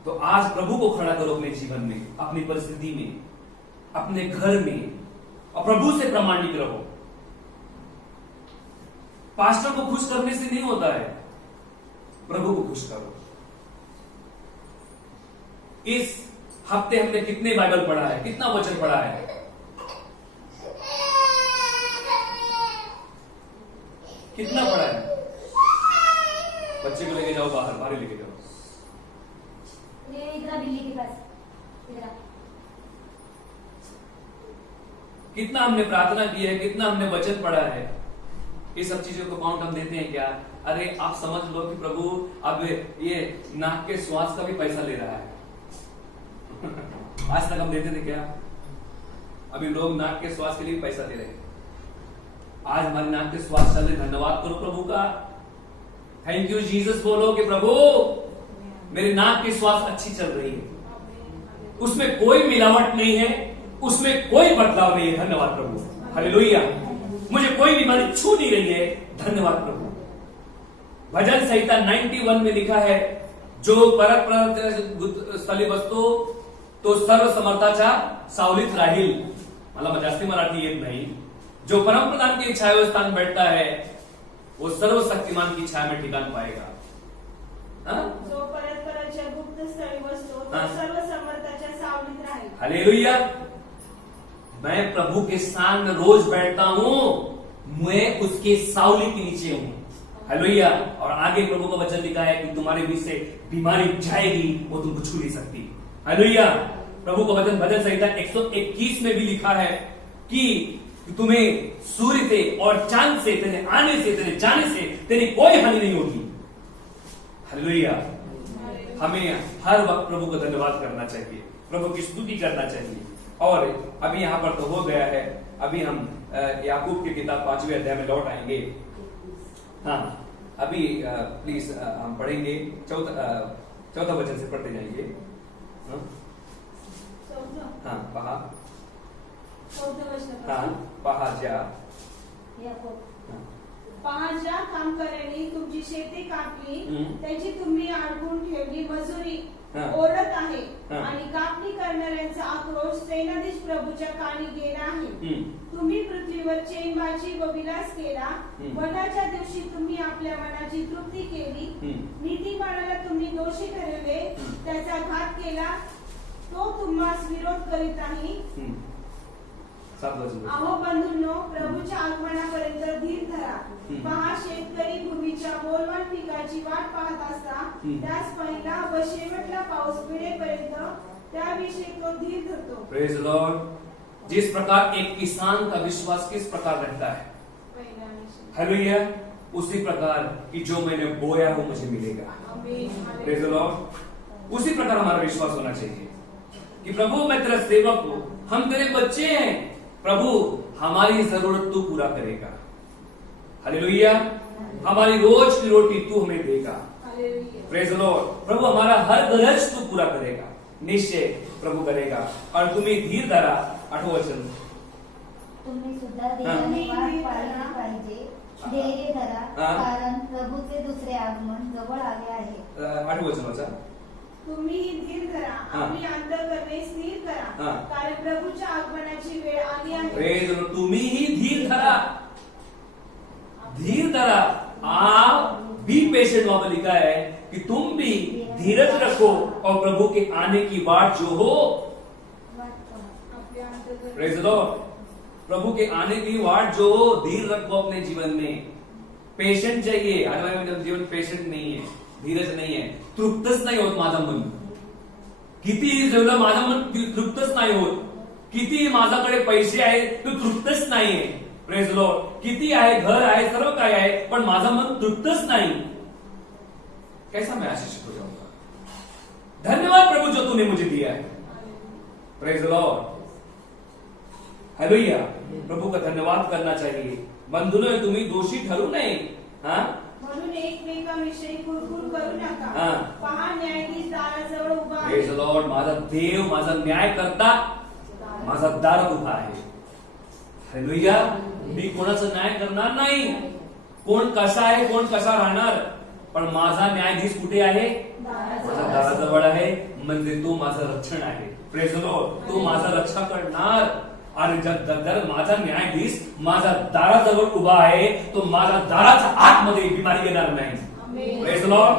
तो आज प्रभु को खड़ा करो अपने जीवन में, अपनी परिस्थिति में, अपने घर में, और प्रभु से प्रामाणिक रहो। पास्टर को खुश करने से नहीं होता है, प्रभु को खुश करो। इस हफ्ते हमने कितने बाइबल पढ़ा है, कितना वचन पढ़ा है? कितना पढ़ा है? बच्चे को लेके जाओ बाहर, बाहर लेके जाओ। ये इधर बिल्ली के पास, इधर। कितना हमने प्रार्थना की है, कितना हमने वचन पढ़ा है? ये सब चीजों को काउंट हम देते हैं क्या? अरे आप समझ लो कि प्रभु अब ये नाक के श्वास का भी पैसा ले रहा है। आज तक हम देते थे क्या? अभी लोग नाक के श्वास के लिए पैसा दे रहे हैं। आज हमारे नाक के श्वास चल रहे, धन्यवाद करो प्रभु का। थैंक यू जीसस बोलो कि प्रभु मेरी नाक की श्वास अच्छी चल रही है, उसमें कोई मिलावट नहीं है, उसमें कोई बदलाव नहीं है। धन्यवाद प्रभु, हालेलुया। मुझे कोई बीमारी छू नहीं रही है, धन्यवाद प्रभु। भजन संहिता 91 में लिखा है, जो परत स्थली बसतो तो सर्व समर्थाच्या सावलीत राहील। मला जास्ती मराठी येत नाही। जो परम प्रधान की छाया स्थान बैठता है, वो सर्वशक्तिमान की छाया में ठिकान पाएगा। जो परत परतच्या गुप्त स्थळी बसतो तो सर्व समर्थाच्या सावलीत राहील। हालेलुया। मैं प्रभु के साथ रोज बैठता हूं, मैं उसके सावली के नीचे हूं। हालेलुया। और आगे प्रभु का वचन लिखा है कि तुम्हारे बीच से बीमारी जाएगी, वो तुमको छू नहीं सकती। हालेलुया। प्रभु का वचन भजन संहिता 121 में भी लिखा है कि तुम्हें सूर्य से और चांद से, तेरे आने से, तेरे जाने से तेरी कोई हानि नहीं होगी। हालेलुया। हमें हर वक्त प्रभु का धन्यवाद करना चाहिए, प्रभु की स्तुति करना चाहिए। और अभी यहाँ पर तो हो गया है, अभी हम याकूब की किताब 5वें अध्याय में लौट आएंगे। हाँ, अभी प्लीज हम पढ़ेंगे चौथा वचन से पढ़ते जाएंगे। हाँ, पहा, हाँ, पहा ज्या, पहा ज्या कामकऱ्यांनी तुमची शेती कापली, त्याची तुम्ही अडकून ठेवली मजुरी ओरडत आहे, आणि कापणी करणाऱ्यांचा आक्रोश सेनाधीश प्रभूच्या कानी गेला आहे। तुम्ही पृथ्वीवर चैनबाजी व विलास केला, वनाच्या दिवशी तुम्ही आपल्या मनाची तृप्ती केली, नीतिमानाला तुम्ही दोषी ठरवले, त्याचा घात केला, तो तुम्हास विरोध करीत नाही। अहो बंधूंनो, प्रभूच्या आगमनापर्यंत धीर धरा। पहा, शेतकरी भूमीच्या बोलवान पिकाची वाट पाहत असता, त्यास पहिला व शेवटला पाऊस मिळेपर्यंत त्याविषयी तो धीर धरतो। Praise the Lord. जिस प्रकार एक किसान का विश्वास किस प्रकार रहता है, हालेलुया, उसी प्रकार कि जो मैंने बोया वो मुझे मिलेगा। Praise the Lord. उसी प्रकार हमारा विश्वास होना चाहिए कि प्रभु मैं तेरा सेवक हूं, हम तेरे बच्चे हैं, प्रभु हमारी जरूरत तू पूरा करेगा। हालेलुया। हमारी रोज की रोटी तू हमें देगा। Praise the Lord. प्रभु हमारा हर गरज तू पूरा करेगा, निश्चय प्रभु करेगा। और तुम्ही धीर धरा, 8वें वचन, तुम्ही सुद्धा देवाने वाट पाळली पाहिजे, धैर्य धरा हा. कारण प्रभूचे दुसरे आगमन जवळ आले आहे. 8 वचन वाचा. तुम्ही धीर धरा हा. आपली अंतःकरणे स्थिर करा हा. कारण प्रभूच्या आगमनाची वेळ आली आहे. Praise the Lord. तुम्हीही धीर धरा. धीर धरा. आप बी पेशेंट, वहां पर लिखा है कि तुम भी धीरज रखो और प्रभु के आने की बात जो हो. आपल्या अंतःकरणे प्रेज द लॉर्ड. प्रभु के आने की वाट जो हो, धीर रखो अपने जीवन में. पेशेंट चाहिए. आज हमारे जीवन पेशेंट नहीं है, धीरज नहीं है, तृप्तच नाही होत माझं मन. किती जेवलं माझं मन तृप्तच नाही होत. किती माझ्याकडे पैसे आहेत तो तृप्तच नाहीये. Praise Lord. किती आहे, घर आहे, सर्व काय आहे, पण माझं मन तृप्तच नाही. कैसा मैं आशीषित हो जाऊंगा. धन्यवाद प्रभु जो तूने मुझे दिया है. Praise Lord. हालेलुया. प्रभु का धन्यवाद करना चाहिए. बंधुओं, तुम्ही दोषी ठरू नये. हा, म्हणून एकमेकांविषयी कुरकुर करू नका. हा. पहा न्यायाधीश दाराजवळ उभा प्रेज आहे. लॉर्ड. माझा देव माझा न्याय करता माझा दारात उभा आहे. हालेलुया. मी कोणाचं न्याय करणार नाही. कोण कसा आहे, कोण कसा राहणार, पण माझा न्यायाधीश कुठे आहे? माझ्या दाराजवळ आहे. म्हणजे तो माझं रक्षण आहे. Praise Lord. तो माझा रक्षा करणार. आणि जर माझा न्यायाधीश माझ्या दाराजवळ उभा आहे, तो माझ्या दाराच्या आतमध्ये बिमारी येणार नाही. Praise Lord.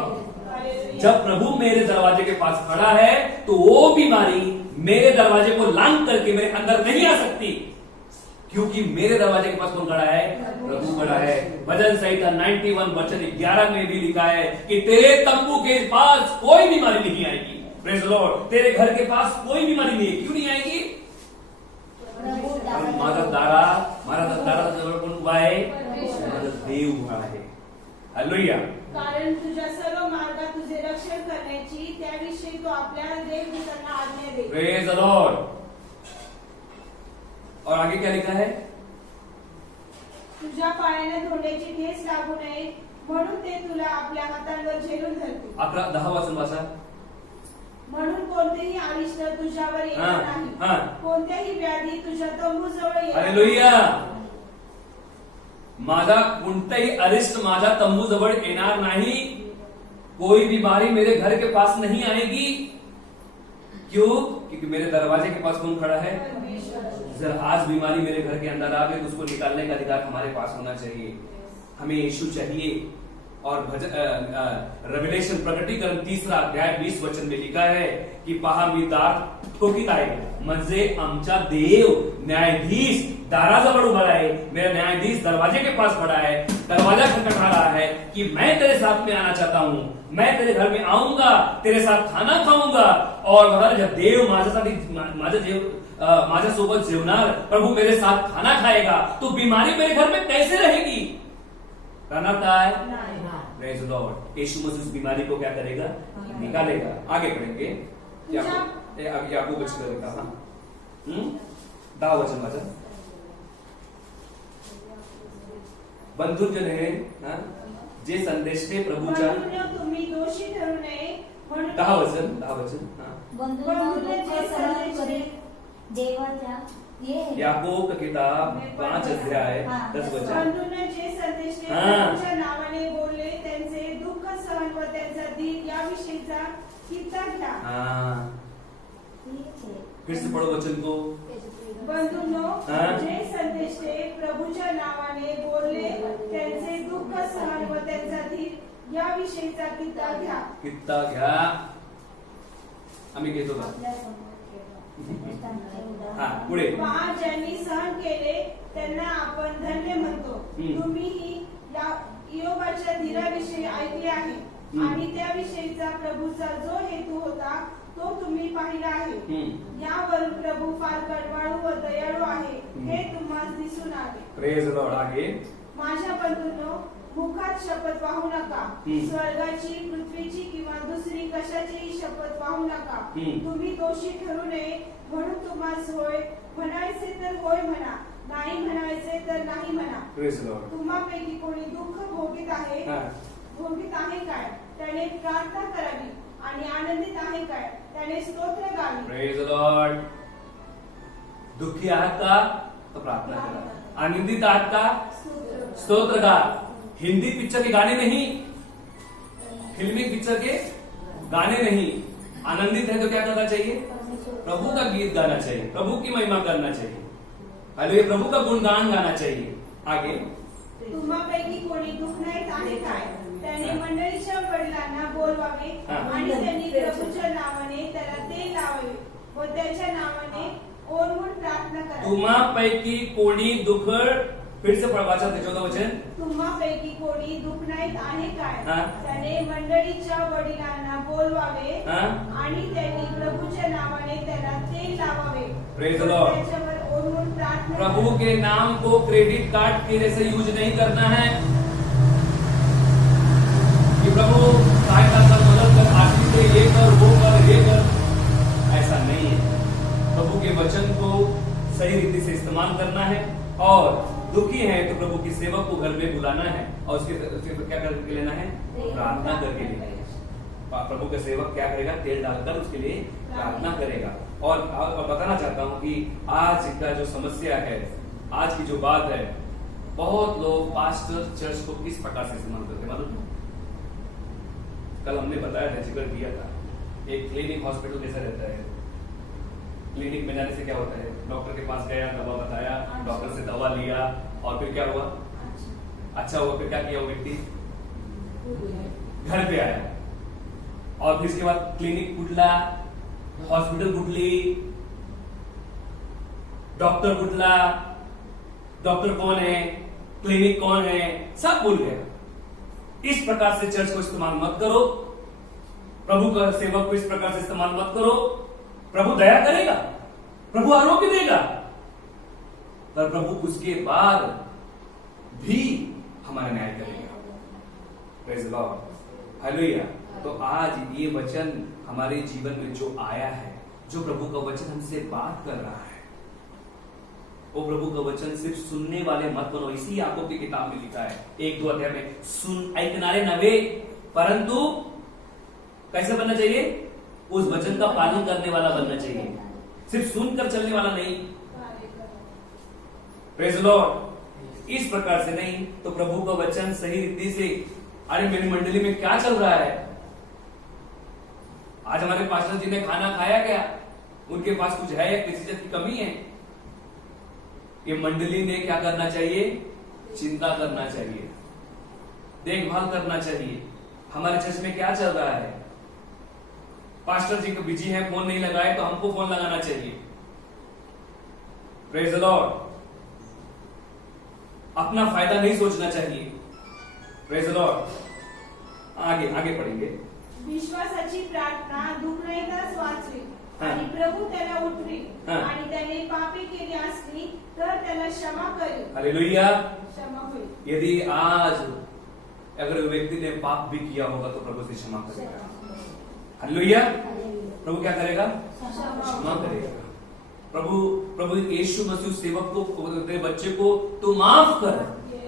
हालेलुया. जब प्रभु मेरे दरवाजे के पास खड़ा है तो वो बीमारी मेरे दरवाजे को लांग करके मेरे अंदर नहीं आ सकती, क्योंकि मेरे दरवाजे के पास कौन खड़ा है? प्रभु खड़ा है. भजन संहिता 91 वचन 11 में भी लिखा है कि तेरे तंबू के पास कोई बीमारी नहीं आएगी. Praise Lord. तेरे घर के पास कोई बीमारी नहीं है. क्यों नहीं आएगी? कारण माझा दाराजवळ कोण उभा आहे? माझा देव उभा आहे. हालेलुया. कारण तुझ्या सर्व मार्गात तुझे रक्षण करण्याची त्याविषयी तो आपल्या देवदूतांना आज्ञा दे. Praise the Lord. और आगे क्या लिखा है? तुझ्या पायाने धोंड्याची ठेस लागू नये म्हणून ते तुला आपल्या हातांवर झेलून धरतील. 10 वचन वाचा. म्हणून कोणतेही अरिष्ट तुझ्यावर येणार हा. नाही. कोणत्याही व्याधी तुझ्या तंबूजवळ येणार हालेलुया. माझा कोणताही अरिष्ट माझ्या तंबू जवळ येणार नाही. कोई बीमारी मेरे घर के पास नहीं आएगी. क्यों? क्योंकि मेरे दरवाजे के पास कौन खड़ा है? जर आज बीमारी मेरे घर के अंदर आ गई तो उसको निकालने का अधिकार हमारे पास होना चाहिए. हमें यीशु चाहिए. और रेवलेशन प्रकटीकरण 3 अध्याय 20 वचन में लिखा है की पहा मी दार ठोकीत आहे. म्हणजे आमचा देव न्यायाधीश दाराजवळ उभा आहे. मेरा न्यायाधीश दरवाजे के पास खड़ा है. दरवाजा खटखटा रहा है कि मैं तेरे साथ में आना चाहता हूं. मैं तेरे घर में आऊंगा, तेरे साथ खाना खाऊंगा. और बघा, जब देव माझ्यासाठी माझ्यासोबत जेवणार, प्रभु मेरे साथ खाना खाएगा, तो बीमारी मेरे घर में कैसे रहेगी? रहना काय? Praise Lord. यीशु मसीह उस बीमारी को क्या करेगा? निकालेगा. आगे पढ़ेंगे. याकूब करेगा. हाँ, 10 वचन वाचा. बंधुजन हे जे संदेश ते प्रभूच्या. म्हणून तुम्ही दोषी ठरू नये म्हणून 10 वचन. हाँ. बंधूंनो दुःख सहन करीत देवाच्या ये याकूब का किताब 5 अध्याय 10 वचन. बंधूंना जे संदेश ते हा. प्रभूच्या नावाने बोलले त्यांचे दुःख सहन व त्यांचा धीर याविषयीचा किस्सा घ्या. हाँ, फिर से पढ़ो वचन को. बंधूंनो हा. जे संदेश ते प्रभूच्या नावाने बोलले त्यांचे दुःख सहन व त्यांचा धीर याविषयीचा किस्सा घ्या. कित्ता घ्या. आम्ही घेतो का? हा, पुढे. पहा ज्यांनी सहन केले त्यांना आपण धन्य म्हणतो. तुम्हीही या इयोबाच्या धीराविषयी ऐकले आहे आणि त्याविषयीचा प्रभूचा जो हेतू होता तो तुम्ही पाहिला आहे. यावरून प्रभू फार कळवाळू व दयाळू आहे हे तुम्हाला दिसून आले. Praise Lord. आगे. माझ्या बंधूंनो मुखात शपथ वाहू नका. स्वर्गाची, पृथ्वीची किंवा दुसरी कशाचीही शपथ वाहू नका. तुम्ही दोषी ठरू नये म्हणून तुम्हाला होय म्हणायचे तर होय म्हणा, नाही म्हणायचे तर नाही म्हणा. Praise Lord. तुम्हापैकी कोणी दुःख भोगीत आहे काय त्याने प्रार्थना करावी आणि आनंदित आहे काय त्याने स्तोत्र गावी. Praise Lord. दुःखी आहात का? तो प्रार्थना करा. आनंदित आहात का? स्तोत्रगार। हिंदी पिक्चर के गाने नहीं, फिल्मी पिक्चर के गाने नहीं। आनंदित है तो क्या करना चाहिए? प्रभु का गीत गाना चाहिए, प्रभु की महिमा करना चाहिए, हालेलुया, प्रभु का गुणगान गाना चाहिए। आगे, तुम्हापैकी कोणी दुखणाईत आहे काय? त्याने मंडळीच्या वडिलांना बोलवावे आणि त्यांनी प्रभूच्या नावाने त्याला तेल लावावे व त्याच्या नावाने ओरडून प्रार्थना करावी। तुम्हापैकी कोणी फिर से वाचा त्याचं वचन, तुम्हापैकी कोणी दुखणाईत आहे काय? हा. त्याने मंडळीच्या वडिलांना बोलवावे हा. आणि त्यांनी प्रभूच्या नावाने त्याला तेल लावावे Praise व the Lord. त्याच्यावर ओरडून प्रार्थना प्रभु करावी। के नाम को क्रेडिट कार्ड के जैसे यूज नहीं करना है कि प्रभु सहायता कर, मदद कर, आशीष दे, ये कर, वो कर, ये कर, ऐसा नहीं है। प्रभु के वचन को सही रीति से इस्तेमाल करना है, और दुखी है तो प्रभु की सेवक को घर में बुलाना है और उसके क्या करके लेना है? प्रार्थना करके लेना है। प्रभु का सेवक क्या करेगा? तेल डालकर उसके लिए प्रार्थना करेगा। और बताना चाहता हूं कि आज का जो समस्या है, आज की जो बात है, बहुत लोग पास्टर चर्च को किस प्रकार से इस्तेमाल करते हैं मालूम? कल हमने बताया था, जिक्र किया था, एक क्लिनिक हॉस्पिटल कैसा रहता है। क्लिनिक में जाने से क्या होता है? डॉक्टर के पास गया, दवा बताया, डॉक्टर से दवा लिया, और फिर क्या हुआ? अच्छा हुआ। फिर क्या किया वो व्यक्ति? घर पे आया, और फिर इसके बाद क्लिनिक कुठला, हॉस्पिटल कुठली, डॉक्टर कुठला, डॉक्टर कौन है, क्लिनिक कौन है, सब भूल गया। इस प्रकार से चर्च को इस्तेमाल मत करो, प्रभु का सेवक को इस प्रकार से इस्तेमाल मत करो। प्रभु दया करेगा, प्रभु आरोग्य देगा, पर प्रभु उसके बाद भी हमारा न्याय करेगा। Praise the lord, hallelujah. तो आज ये वचन हमारे जीवन में जो आया है, जो प्रभु का वचन हमसे बात कर रहा है, वो प्रभु का वचन सिर्फ सुनने वाले मत बनो। इसी याकूब की किताब में लिखा है 1-2 अध्याय में, सुन ऐकणारे नव्हे परंतु कैसे बनना चाहिए? उस वचन का पालन करने वाला बनना चाहिए, सिर्फ सुनकर चलने वाला नहीं। Praise the Lord. इस प्रकार से नहीं तो प्रभु का वचन सही रीति से, अरे मेरी मंडली में क्या चल रहा है? आज हमारे पास्टर जी ने खाना खाया क्या? उनके पास कुछ है या किसी चीज की कमी है? ये मंडली ने क्या करना चाहिए? चिंता करना चाहिए, देखभाल करना चाहिए। हमारे चर्च में क्या चल रहा है? पास्टर जी को बिजी है, फोन नहीं लगाए तो हमको फोन लगाना चाहिए। Praise the Lord. अपना फायदा नहीं सोचना चाहिए। Praise the Lord. आगे आगे पढ़ेंगे। विश्वासाची प्रार्थना दुखण्याईतच वाचवी हा. आणि प्रभू त्याला उठवी हा. आणि त्याने पापी केली असली तर त्याला क्षमा करेल, हालेलुया। क्षमा होईल। यदि आज अगर व्यक्ति ने पाप भी किया होगा तो प्रभु से क्षमा करेगा। हालेलुया। प्रभु क्या करेगा? क्षमा करेगा। प्रभु यीशु मसीह सेवक को, तेरे बच्चे को तू माफ कर,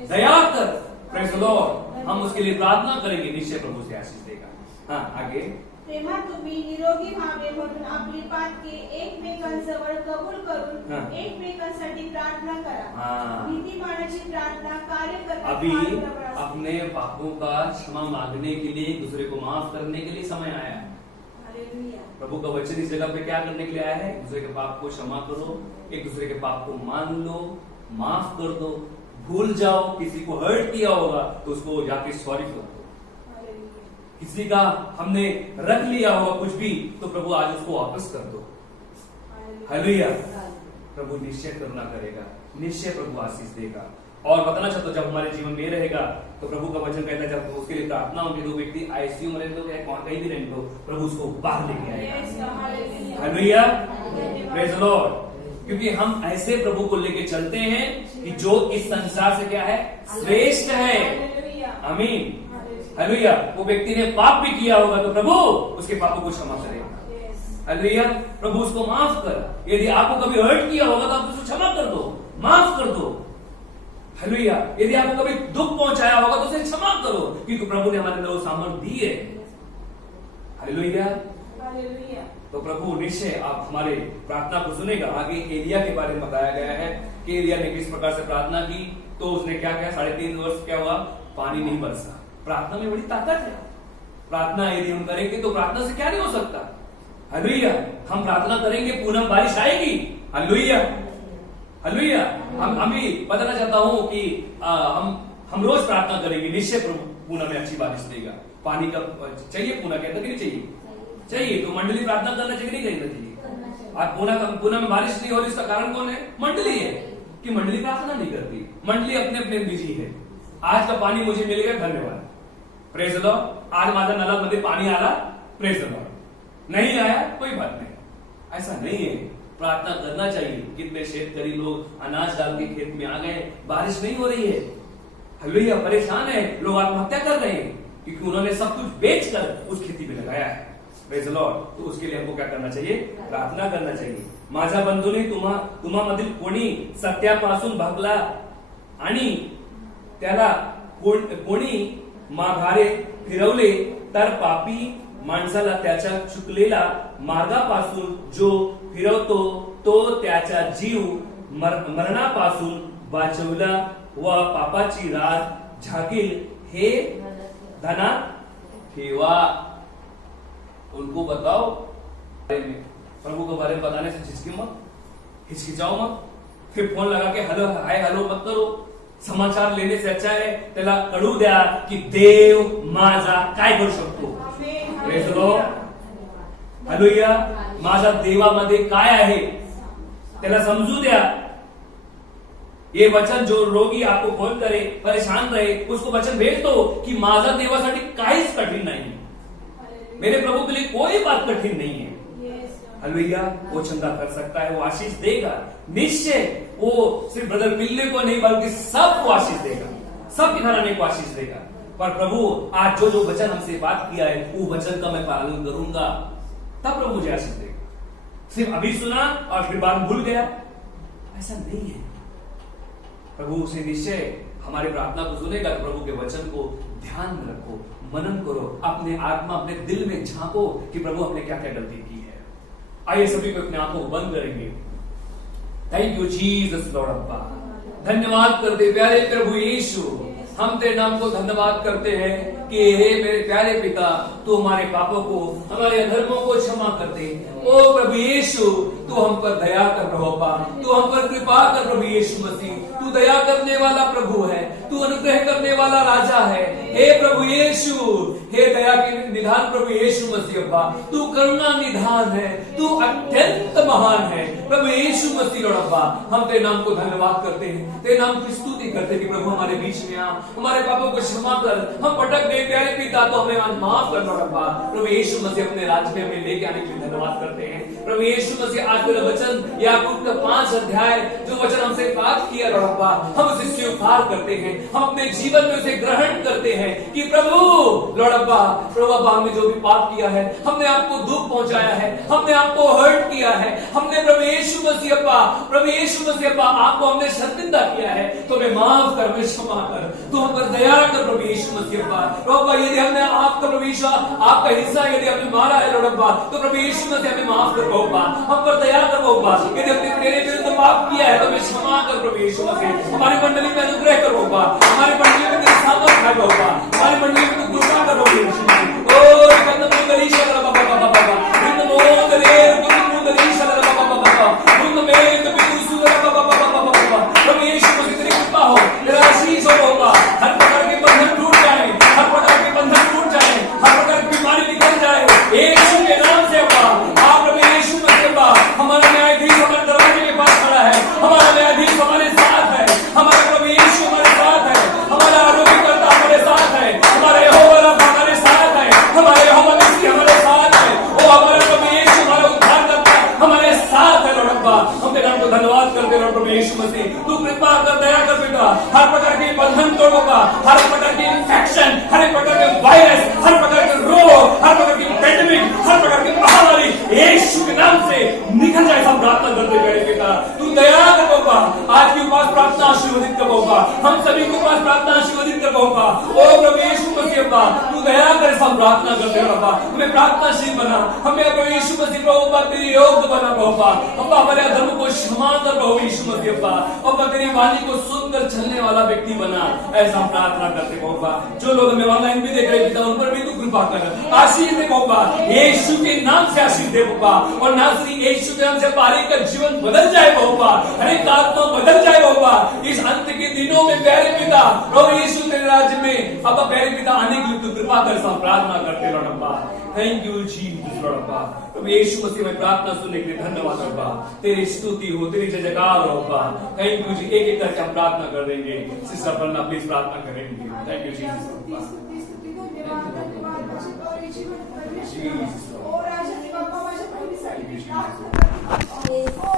दया कर। Praise the Lord. हम उसके लिए प्रार्थना करेंगे, निश्चय प्रभु से आशीष देगा। हाँ, आगे। तेव्हा तुम्ही निरोगी व्हावे म्हणून आपली पातके एकमेकांजवळ कबूल हा. करून एकमेकांसाठी प्रार्थना करा। हाँ। नीतिमानाची प्रार्थना कार्य करता अभी फार प्रबळ असते। अपने पापों का क्षमा मांगने के लिए, एक दूसरे को माफ करने के लिए समय आया है। हालेलुया। प्रभु का वचन इस जगह पे क्या करने के लिए आया है? एक दूसरे के पाप को क्षमा करो, एक दूसरे के पाप को मान लो, माफ कर दो, भूल जाओ। किसी को हर्ट किया होगा तो उसको जाके सॉरी कर दो। किसी का हमने रख लिया होगा कुछ भी, तो प्रभु आज उसको वापस कर दो। हालेलुया। प्रभु निश्चय करुणा करेगा, निश्चय प्रभु आशीष देगा। और बताना चाहता हूं, जब हमारे जीवन में रहेगा तो प्रभु का वचन कहता है, जब उसके लिए प्रार्थना होगी, दो व्यक्ति आईसीयू में रहेंगे तो कहीं भी रहेंगे, प्रभु उसको बाहर लेके आएगा। हालेलुया। Praise the Lord. क्योंकि हम ऐसे प्रभु को लेके चलते हैं कि जो इस संसार से क्या है? श्रेष्ठ है। आमीन। हालेलुया। वो व्यक्ति ने पाप भी किया होगा तो प्रभु उसके पापों को क्षमा करेगा। हालेलुया। प्रभु उसको माफ कर। यदि आपको कभी हर्ट किया होगा तो आप उसको क्षमा कर दो, माफ कर दो। हालेलुया। यदि आपको कभी दुख पहुंचाया होगा तो उसे क्षमा करो, क्योंकि प्रभु ने हमारे लिए सामर्थ्य दी है। हालेलुया। तो प्रभु निश्चय आप हमारे प्रार्थना को सुनेगा। आगे एलिया के बारे में बताया गया है कि एलिया ने किस प्रकार से प्रार्थना की। तो उसने क्या किया, 3.5 वर्ष क्या हुआ, पानी नहीं बरसा। प्रार्थना में बड़ी ताकत है। प्रार्थना यदि हम करेंगे तो प्रार्थना से क्या नहीं हो सकता। हालेलुया। हम प्रार्थना करेंगे, पूनम बारिश आएगी। Hallelujah, hallelujah. हम भी बताना चाहता हूं कि हम रोज प्रार्थना करेंगे, निश्चय पूनम में अच्छी बारिश देगा। पानी का चाहिए, पूना कहता कि नहीं चाहिए, चाहिए। तो मंडली प्रार्थना करना चाहिए नहीं करना चाहिए। आज पूना में बारिश नहीं हो रही, इसका कारण कौन है? मंडली है कि मंडली प्रार्थना नहीं करती। मंडली अपने अपने बिजी है। आज का पानी मुझे मिल गया, धन्यवाद, प्रेज द लॉर्ड। आज माझा नला मध्ये पानी आला, प्रेज द लॉर्ड। नहीं आया कोई बात नहीं, ऐसा नहीं है। प्रार्थना करना चाहिए। कितने शेतकरी लोग अनाज डाल के खेत में आ गए, बारिश नहीं हो रही है, हालेलुया, परेशान है, लोग आत्महत्या कर रहे हैं क्योंकि उन्होंने सब कुछ बेचकर उस खेती में लगाया है, प्रेज द लॉर्ड। तो उसके लिए हमको क्या करना चाहिए? प्रार्थना करना चाहिए। माझ्या बंधूने तुम्हामधील कोणी सत्यापासून भागला आणि त्याला कोणी माघारे फिरवले तर पापी माणसाला त्याच्या चुकलेला मार्गापासून जो फिरवतो तो त्याचा जीव मरणापासून वाचवला व पापाची रात झाकील हे ध्यानात ठेवा। उनको बताओ प्रभु के बारे में बताने से झिझके मत, हिचकिचाओ मत, फिर फोन लगा के हेलो हाय हेलो मत करो। समाचार लेने से अच्छा है त्याला कळू द्या की देव माझा काय करू शकतो। Praise the lord, hallelujah. माझा देवामध्ये काय आहे त्याला समजू द्या। ये वचन जो रोगी आपको फोन करे, परेशान रहे, उसको वचन भेज दो कि माझा देवासाठी काहीच कठीण नाही, मेरे प्रभु के लिए कोई बात कठिन नहीं है। हालेलुया। वो चंदा कर सकता है, वो आशीष देगा निश्चय। वो सिर्फ ब्रदर मिलने को नहीं बल्कि सबको आशीष देगा, सबके घराने को आशीष देगा। पर प्रभु आज जो जो वचन हमसे बात किया है वो वचन का मैं पालन करूंगा, तब प्रभु मुझे आशीष देगा। सिर्फ अभी सुना और फिर बाद भूल गया, ऐसा नहीं है। प्रभु उसे निश्चय हमारी प्रार्थना को सुनेगा। प्रभु के वचन को ध्यान में रखो, मनन करो, अपने आत्मा अपने दिल में झांको कि प्रभु हमने क्या क्या गलती की है। आइए सभी को अपने आंखों को बंद करेंगे। थैंक यू जीसस लॉर्ड अब्बा, धन्यवाद करते प्यारे प्रभु यीशु, हम तेरे नाम को धन्यवाद करते हैं कि हे मेरे प्यारे पिता, तू हमारे पापों को, हमारे अधर्मों को क्षमा करते। ओ प्रभु यीशु, तू हम पर दया कर प्रभु अब्बा, तू हम पर कृपा कर प्रभु यीशु मसीह। तू दया करने वाला प्रभु है, तू अनुग्रह करने वाला राजा है। हे प्रभु यीशु, हे दया के निधान प्रभु यीशु मसीह अब्बा, तू करुणा निधान है, तू अत्यंत महान है प्रभु यीशु मसीह लॉर्ड अब्बा। हम तेरे नाम को धन्यवाद करते हैं, तेरे नाम की स्तुति करते हैं कि प्रभु हमारे बीच में आ, हमारे पापों को क्षमा कर। हम भटक गए प्यारे पिता, तो हमें आज माफ कर लॉर्ड अब्बा। प्रभु यीशु मसीह अपने राज्य में हमें लेके आने के लिए धन्यवाद करते हैं। प्रभु यीशु मसीह आज तेरा वचन याकूब का 5 अध्याय जो वचन हमसे बात किया लॉर्ड अब्बा, हम उसे स्वीकार करते हैं, हम अपने जीवन में उसे ग्रहण करते हैं कि प्रभु लॉर्ड अब्बा, प्रभु अब्बा हमने जो भी पाप किया है, हमने आपको दुख पहुंचाया है, हमने आपको हर्ट किया है, हमने प्रभु यीशु मसीह अब्बा, प्रभु यीशु मसीह अब्बा आपको हमने शर्मिंदा किया है, तो हमें माफ कर, हमें क्षमा कर, तू हम पर दया कर प्रभु यीशु मसीह अब्बा। प्रभु अब्बा यदि हमने आपका प्रभु यीशु आपका हिस्सा यदि हमने मारा है लॉर्ड अब्बा, तो प्रभु यीशु मसीह हमें माफ कर प्रभु अब्बा, हम पर दया कर प्रभु अब्बा। यदि हमने तेरे विरुद्ध पाप किया है तो हमें क्षमा कर प्रभु यीशु मसीह। हमारी मंडली में अनुग्रह कर प्रभु अब्बा, हमारी मंडली में तेरी सामर्थ है प्रभु अब्बा, हमारी मंडली में तू कृपा कर प्रभु यीशु मसीह। ओ कदम गलीशा बाबा बाबा बाबा, इन मोदले कुतु गलीशा बाबा बाबा बाबा, उन में कभी सुरा बाबा बाबा बाबा। प्रभु यीशु मसीह तेरी कृपा हो, तेरा आशीष हो बाबा। हर प्रकार के बंधन टूट जाए, हर प्रकार के बंधन टूट जाए, हर प्रकार की बीमारी निकल जाए यीशु के नाम से बाबा। आप प्रभु यीशु मसीह बाबा, हमारा न्यायाधीश हमारे दरवाजे के पास खड़ा है, हमारा न्यायाधीश हमारे साथ है, हमारा प्रभु यीशु हमारे साथ है, हमारा आरोग्यकर्ता हमारे साथ है, हमारा यहोवा रब हमारे साथ है, हमारा यहोवा मसीह हमारे साथ है। ओ हमारा प्रभु यीशु हमारा उद्धारकर्ता हमारे साथ है लॉर्ड अब्बा। हम तेरे नाम को धन्यवाद करते हैं प्रभु यीशु मसीह। तू कृपा कर, दया कर बेटा, हर प्रकार के बंधन तोड़ बाबा, हर प्रकार के इन्फेक्शन, हर प्रकार के वायरस, हर प्रकार के रोग, हर प्रकार की पैंडेमिक, हर प्रकार की महामारी यीशु के नाम से निकल जाए। हम प्रार्थना करते हैं बेटा, तू दया कर बाबा। आज की उपास प्रार्थना आशीर्वादित कर बाबा, हम सभी को उपास प्रार्थना आशीर्वादित कर बाबा। ओ प्रभु यीशु मसीह अब्बा, तू दया कर ऐसा हम प्रार्थना करते हैं बाबा, हमें प्रार्थनाशील बना, हमें प्रभु यीशु मसीह प्रभु तेरी योग्य बना बाबा, अब्बा हमारे धर्म को क्षमा कर प्रभु यीशु मसीह अब्बा तेरी वाणी को सुनकर चलने वाला व्यक्ति बना, ऐसा हम प्रार्थना करते बाबा। जो लोग हमें ऑनलाइन भी देख रहे पिता, उन पर भी तू कृपा कर, आशीष दे बाबा, यीशु के नाम से आशीष दे बाबा, और नासरी यीशु के नाम से पारी का जीवन बदल जाए बाबा, हर एक आत्मा बदल जाए बाबा इस अंत के दिनों में। प्यारे पिता प्रभु यीशु तेरे राज्य में अब्बा प्यारे पिता आने के लिए तू कृपा कर, सब प्रार्थना करते लॉर्ड अब्बा। थैंक यू जीसस लॉर्ड अब्बा, प्रभु यीशु मसीह में प्रार्थना सुनने के लिए धन्यवाद अब्बा, तेरी स्तुति हो, तेरी जय जयकार हो अब्बा। थैंक यू जी, एक एक करके हम प्रार्थना कर देंगे। सिस्टर बन्ना प्लीज प्रार्थना करेंगे। थैंक यू जीसस अब्बा। धन्यवाद धन्यवाद और जीवन परमेश्वर और आज बाबा माझ्या बहिणीसाठी प्रार्थना करते